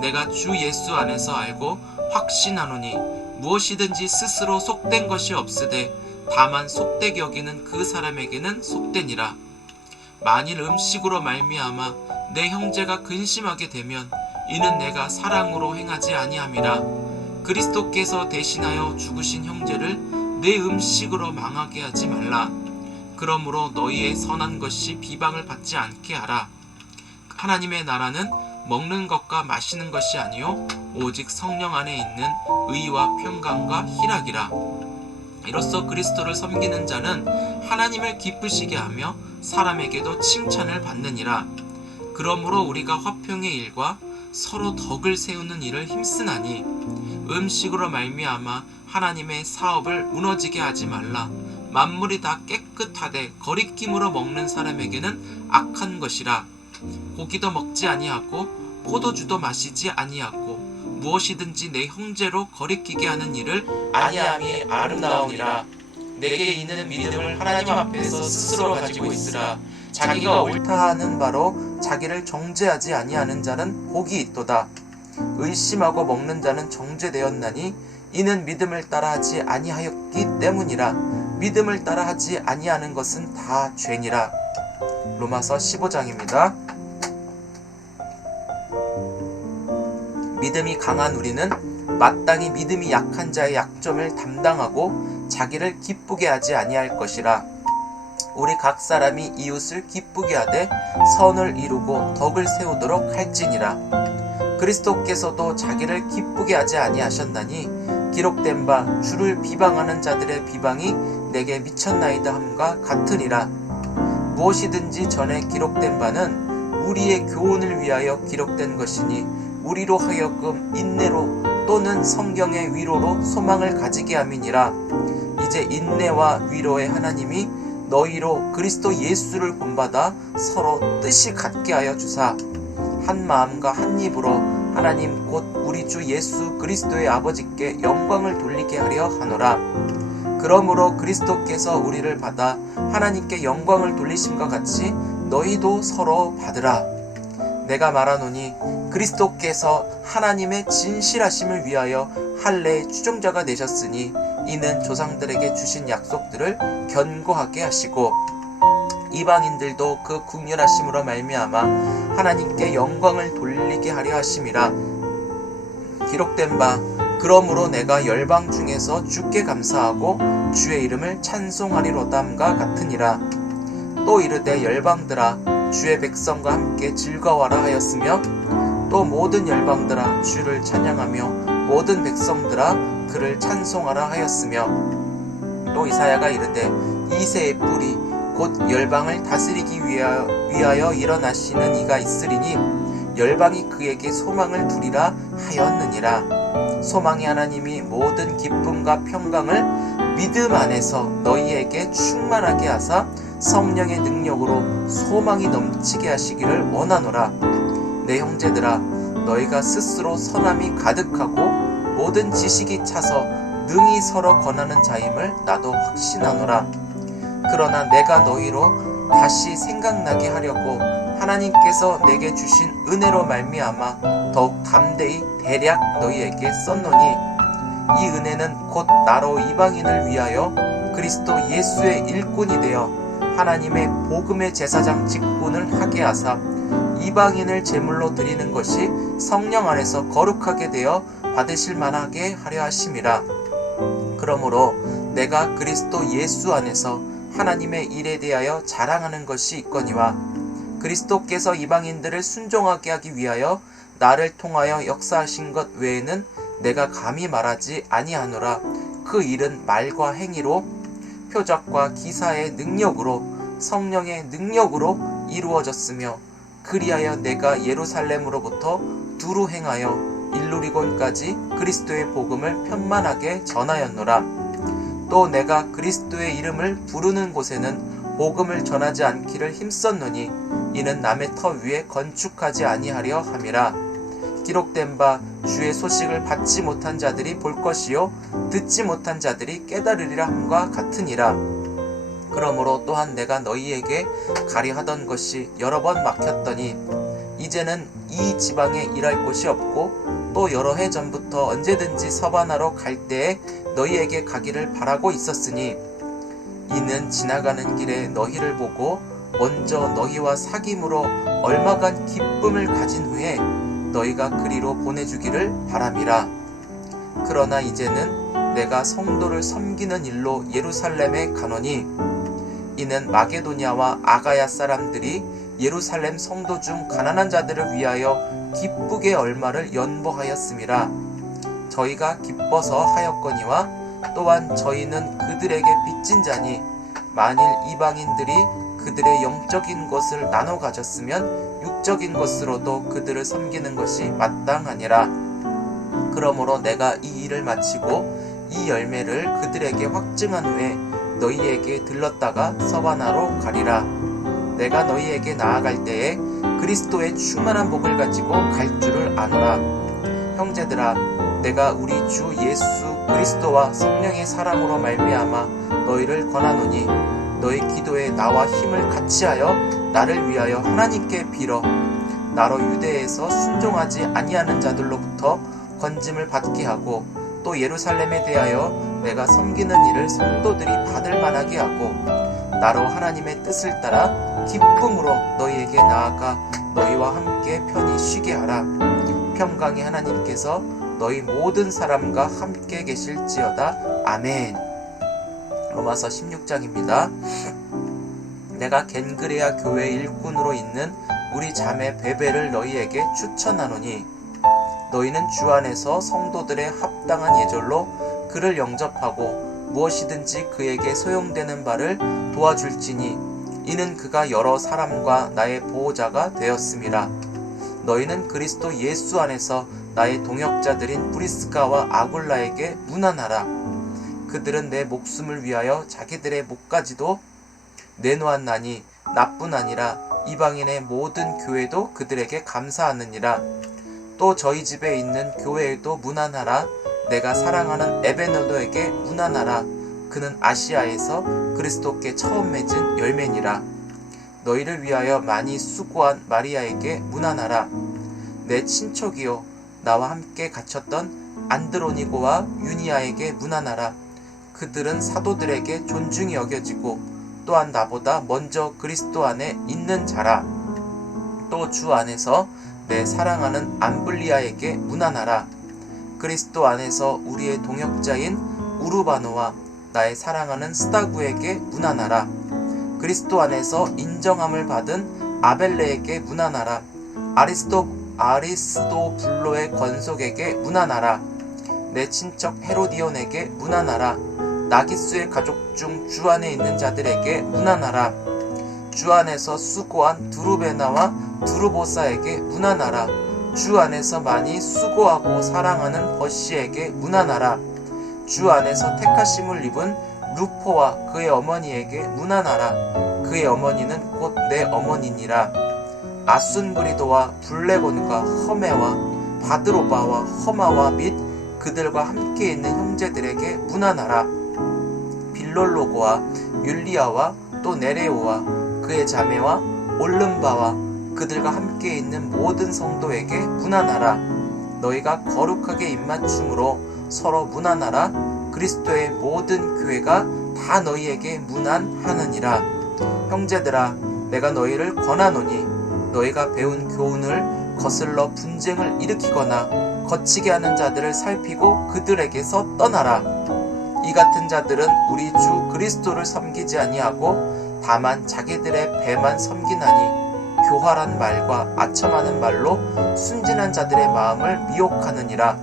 내가 주 예수 안에서 알고 확신하노니 무엇이든지 스스로 속된 것이 없으되 다만 속되게 여기는 그 사람에게는 속되니라. 만일 음식으로 말미암아 내 형제가 근심하게 되면 이는 내가 사랑으로 행하지 아니함이라. 그리스도께서 대신하여 죽으신 형제를 내 음식으로 망하게 하지 말라. 그러므로 너희의 선한 것이 비방을 받지 않게 하라. 하나님의 나라는 먹는 것과 마시는 것이 아니요 오직 성령 안에 있는 의와 평강과 희락이라. 이로써 그리스도를 섬기는 자는 하나님을 기쁘시게 하며 사람에게도 칭찬을 받느니라. 그러므로 우리가 화평의 일과 서로 덕을 세우는 일을 힘쓰나니 음식으로 말미암아 하나님의 사업을 무너지게 하지 말라. 만물이 다 깨끗하되 거리낌으로 먹는 사람에게는 악한 것이라. 고기도 먹지 아니하고 포도주도 마시지 아니하고 무엇이든지 내 형제로 거리끼게 하는 일을 아니함이 아름다우니라. 내게 있는 믿음을 하나님 앞에서 스스로 가지고 있으라. 자기가 옳다 하는 바로 자기를 정죄하지 아니하는 자는 복이 있도다. 의심하고 먹는 자는 정죄되었나니 이는 믿음을 따라 하지 아니하였기 때문이라. 믿음을 따라 하지 아니하는 것은 다 죄니라. 로마서 15장입니다. 믿음이 강한 우리는 마땅히 믿음이 약한 자의 약점을 담당하고 자기를 기쁘게 하지 아니할 것이라. 우리 각 사람이 이웃을 기쁘게 하되 선을 이루고 덕을 세우도록 할지니라. 그리스도께서도 자기를 기쁘게 하지 아니하셨나니 기록된 바 주를 비방하는 자들의 비방이 내게 미쳤나이다 함과 같으니라. 무엇이든지 전에 기록된 바는 우리의 교훈을 위하여 기록된 것이니 우리로 하여금 인내로 또는 성경의 위로로 소망을 가지게 함이니라. 이제 인내와 위로의 하나님이 너희로 그리스도 예수를 본받아 서로 뜻이 같게 하여 주사 한 마음과 한 입으로 하나님 곧 우리 주 예수 그리스도의 아버지께 영광을 돌리게 하려 하노라. 그러므로 그리스도께서 우리를 받아 하나님께 영광을 돌리심과 같이 너희도 서로 받으라. 내가 말하노니 그리스도께서 하나님의 진실하심을 위하여 할례의 추종자가 되셨으니 이는 조상들에게 주신 약속들을 견고하게 하시고 이방인들도 그 국률하심으로 말미암아 하나님께 영광을 돌리게 하려 하심이라. 기록된 바 그러므로 내가 열방 중에서 주께 감사하고 주의 이름을 찬송하리로다함과 같으니라. 또 이르되 열방들아 주의 백성과 함께 즐거워라 하였으며 또 모든 열방들아 주를 찬양하며 모든 백성들아 그를 찬송하라 하였으며 또 이사야가 이르되 이새의 뿌리 곧 열방을 다스리기 위하여 일어나시는 이가 있으리니 열방이 그에게 소망을 두리라 하였느니라. 소망이 하나님이 모든 기쁨과 평강을 믿음 안에서 너희에게 충만하게 하사 성령의 능력으로 소망이 넘치게 하시기를 원하노라. 내 형제들아 너희가 스스로 선함이 가득하고 모든 지식이 차서 능히 서로 권하는 자임을 나도 확신하노라. 그러나 내가 너희로 다시 생각나게 하려고 하나님께서 내게 주신 은혜로 말미암아 더욱 담대히 대략 너희에게 썼노니 이 은혜는 곧 나로 이방인을 위하여 그리스도 예수의 일꾼이 되어 하나님의 복음의 제사장 직분을 하게 하사 이방인을 제물로 드리는 것이 성령 안에서 거룩하게 되어 받으실 만하게 하려 하심이라. 그러므로 내가 그리스도 예수 안에서 하나님의 일에 대하여 자랑하는 것이 있거니와 그리스도께서 이방인들을 순종하게 하기 위하여 나를 통하여 역사하신 것 외에는 내가 감히 말하지 아니하노라. 그 일은 말과 행위로 표적과 기사의 능력으로 성령의 능력으로 이루어졌으며 그리하여 내가 예루살렘으로부터 두루 행하여 일루리곤까지 그리스도의 복음을 편만하게 전하였노라. 또 내가 그리스도의 이름을 부르는 곳에는 복음을 전하지 않기를 힘썼노니 이는 남의 터 위에 건축하지 아니하려 함이라. 기록된 바 주의 소식을 받지 못한 자들이 볼 것이요 듣지 못한 자들이 깨달으리라 함과 같으니라. 그러므로 또한 내가 너희에게 가려 하던 것이 여러 번 막혔더니 이제는 이 지방에 일할 곳이 없고 또 여러 해 전부터 언제든지 서바나로 갈 때에 너희에게 가기를 바라고 있었으니 이는 지나가는 길에 너희를 보고 먼저 너희와 사귐으로 얼마간 기쁨을 가진 후에 너희가 그리로 보내주기를 바람이라. 그러나 이제는 내가 성도를 섬기는 일로 예루살렘에 가노니 이는 마게도냐와 아가야 사람들이 예루살렘 성도 중 가난한 자들을 위하여 기쁘게 얼마를 연보하였음이라. 저희가 기뻐서 하였거니와 또한 저희는 그들에게 빚진 자니 만일 이방인들이 그들의 영적인 것을 나눠 가졌으면 육적인 것으로도 그들을 섬기는 것이 마땅하니라. 그러므로 내가 이 일을 마치고 이 열매를 그들에게 확증한 후에 너희에게 들렀다가 서바나로 가리라. 내가 너희에게 나아갈 때에 그리스도의 충만한 복을 가지고 갈 줄을 아노라. 형제들아 내가 우리 주 예수 그리스도와 성령의 사랑으로 말미암아 너희를 권하노니 너희 기도에 나와 힘을 같이하여 나를 위하여 하나님께 빌어 나로 유대에서 순종하지 아니하는 자들로부터 건짐을 받게 하고 또 예루살렘에 대하여 내가 섬기는 일을 성도들이 받을 만하게 하고 나로 하나님의 뜻을 따라 기쁨으로 너희에게 나아가 너희와 함께 편히 쉬게 하라. 평강의 하나님께서 너희 모든 사람과 함께 계실지어다. 아멘. 로마서 16장입니다. 내가 겐그레아 교회 일꾼으로 있는 우리 자매 베베를 너희에게 추천하노니 너희는 주 안에서 성도들의 합당한 예절로 그를 영접하고 무엇이든지 그에게 소용되는 바를 도와줄지니 이는 그가 여러 사람과 나의 보호자가 되었음이라. 너희는 그리스도 예수 안에서 나의 동역자들인 브리스가와 아굴라에게 문안하라. 그들은 내 목숨을 위하여 자기들의 목까지도 내놓았나니 나뿐 아니라 이방인의 모든 교회도 그들에게 감사하느니라. 또 저희 집에 있는 교회에도 문안하라. 내가 사랑하는 에베너도에게 문안하라. 그는 아시아에서 그리스도께 처음 맺은 열매니라. 너희를 위하여 많이 수고한 마리아에게 문안하라. 내 친척이요 나와 함께 갇혔던 안드로니고와 유니아에게 문안하라. 그들은 사도들에게 존중이 여겨지고 또한 나보다 먼저 그리스도 안에 있는 자라. 또 주 안에서 내 사랑하는 암블리아에게 문안하라. 그리스도 안에서 우리의 동역자인 우르바노와 나의 사랑하는 스다구에게 문안하라. 그리스도 안에서 인정함을 받은 아벨레에게 문안하라. 아리스도블로의 권속에게 문안하라. 내 친척 헤로디온에게 문안하라. 나기수의 가족 중 주 안에 있는 자들에게 문안하라. 주 안에서 수고한 두루베나와 두루보사에게 문안하라. 주 안에서 많이 수고하고 사랑하는 버시에게 문안하라. 주 안에서 택하심을 입은 루포와 그의 어머니에게 문안하라. 그의 어머니는 곧 내 어머니니라. 아순브리도와 블레곤과 허메와 바드로바와 허마와 및 그들과 함께 있는 형제들에게 문안하라. 빌롤로고와 율리아와 또 네레오와 그의 자매와 올름바와 그들과 함께 있는 모든 성도에게 문안하라. 너희가 거룩하게 입맞춤으로 서로 문안하라. 그리스도의 모든 교회가 다 너희에게 문안하느니라. 형제들아, 내가 너희를 권하노니 너희가 배운 교훈을 거슬러 분쟁을 일으키거나 거치게 하는 자들을 살피고 그들에게서 떠나라. 이 같은 자들은 우리 주 그리스도를 섬기지 아니하고 다만 자기들의 배만 섬기나니 교활한 말과 아첨하는 말로 순진한 자들의 마음을 미혹하느니라.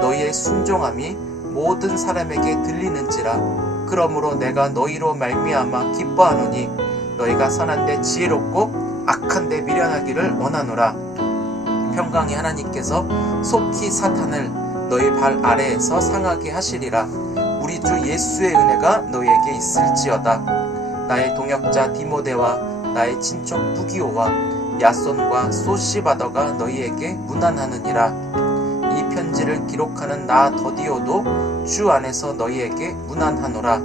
너희의 순종함이 모든 사람에게 들리는지라. 그러므로 내가 너희로 말미암아 기뻐하노니 너희가 선한데 지혜롭고 악한데 미련하기를 원하노라. 평강의 하나님께서 속히 사탄을 너희 발 아래에서 상하게 하시리라. 우리 주 예수의 은혜가 너희에게 있을지어다. 나의 동역자 디모데와 나의 친척 두기오와 야손과 소시바더가 너희에게 문안하느니라. 이 편지를 기록하는 나 더디오도 주 안에서 너희에게 문안하노라.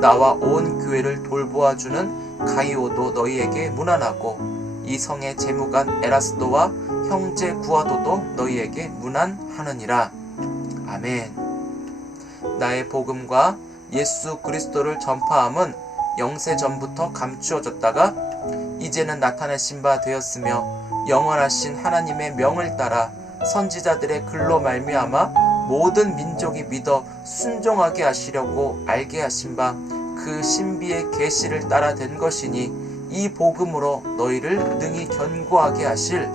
나와 온 교회를 돌보아주는 가이오도 너희에게 문안하고 이 성의 재무관 에라스도와 형제 구아도도 너희에게 문안하느니라. 아멘. 나의 복음과 예수 그리스도를 전파함은 영세 전부터 감추어졌다가 이제는 나타내신 바 되었으며 영원하신 하나님의 명을 따라 선지자들의 글로 말미암아 모든 민족이 믿어 순종하게 하시려고 알게 하신 바 그 신비의 계시를 따라 된 것이니 이 복음으로 너희를 능히 견고하게 하실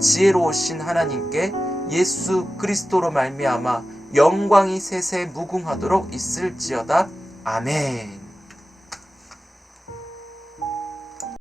지혜로우신 하나님께 예수 그리스도로 말미암아 영광이 세세 무궁하도록 있을지어다. 아멘.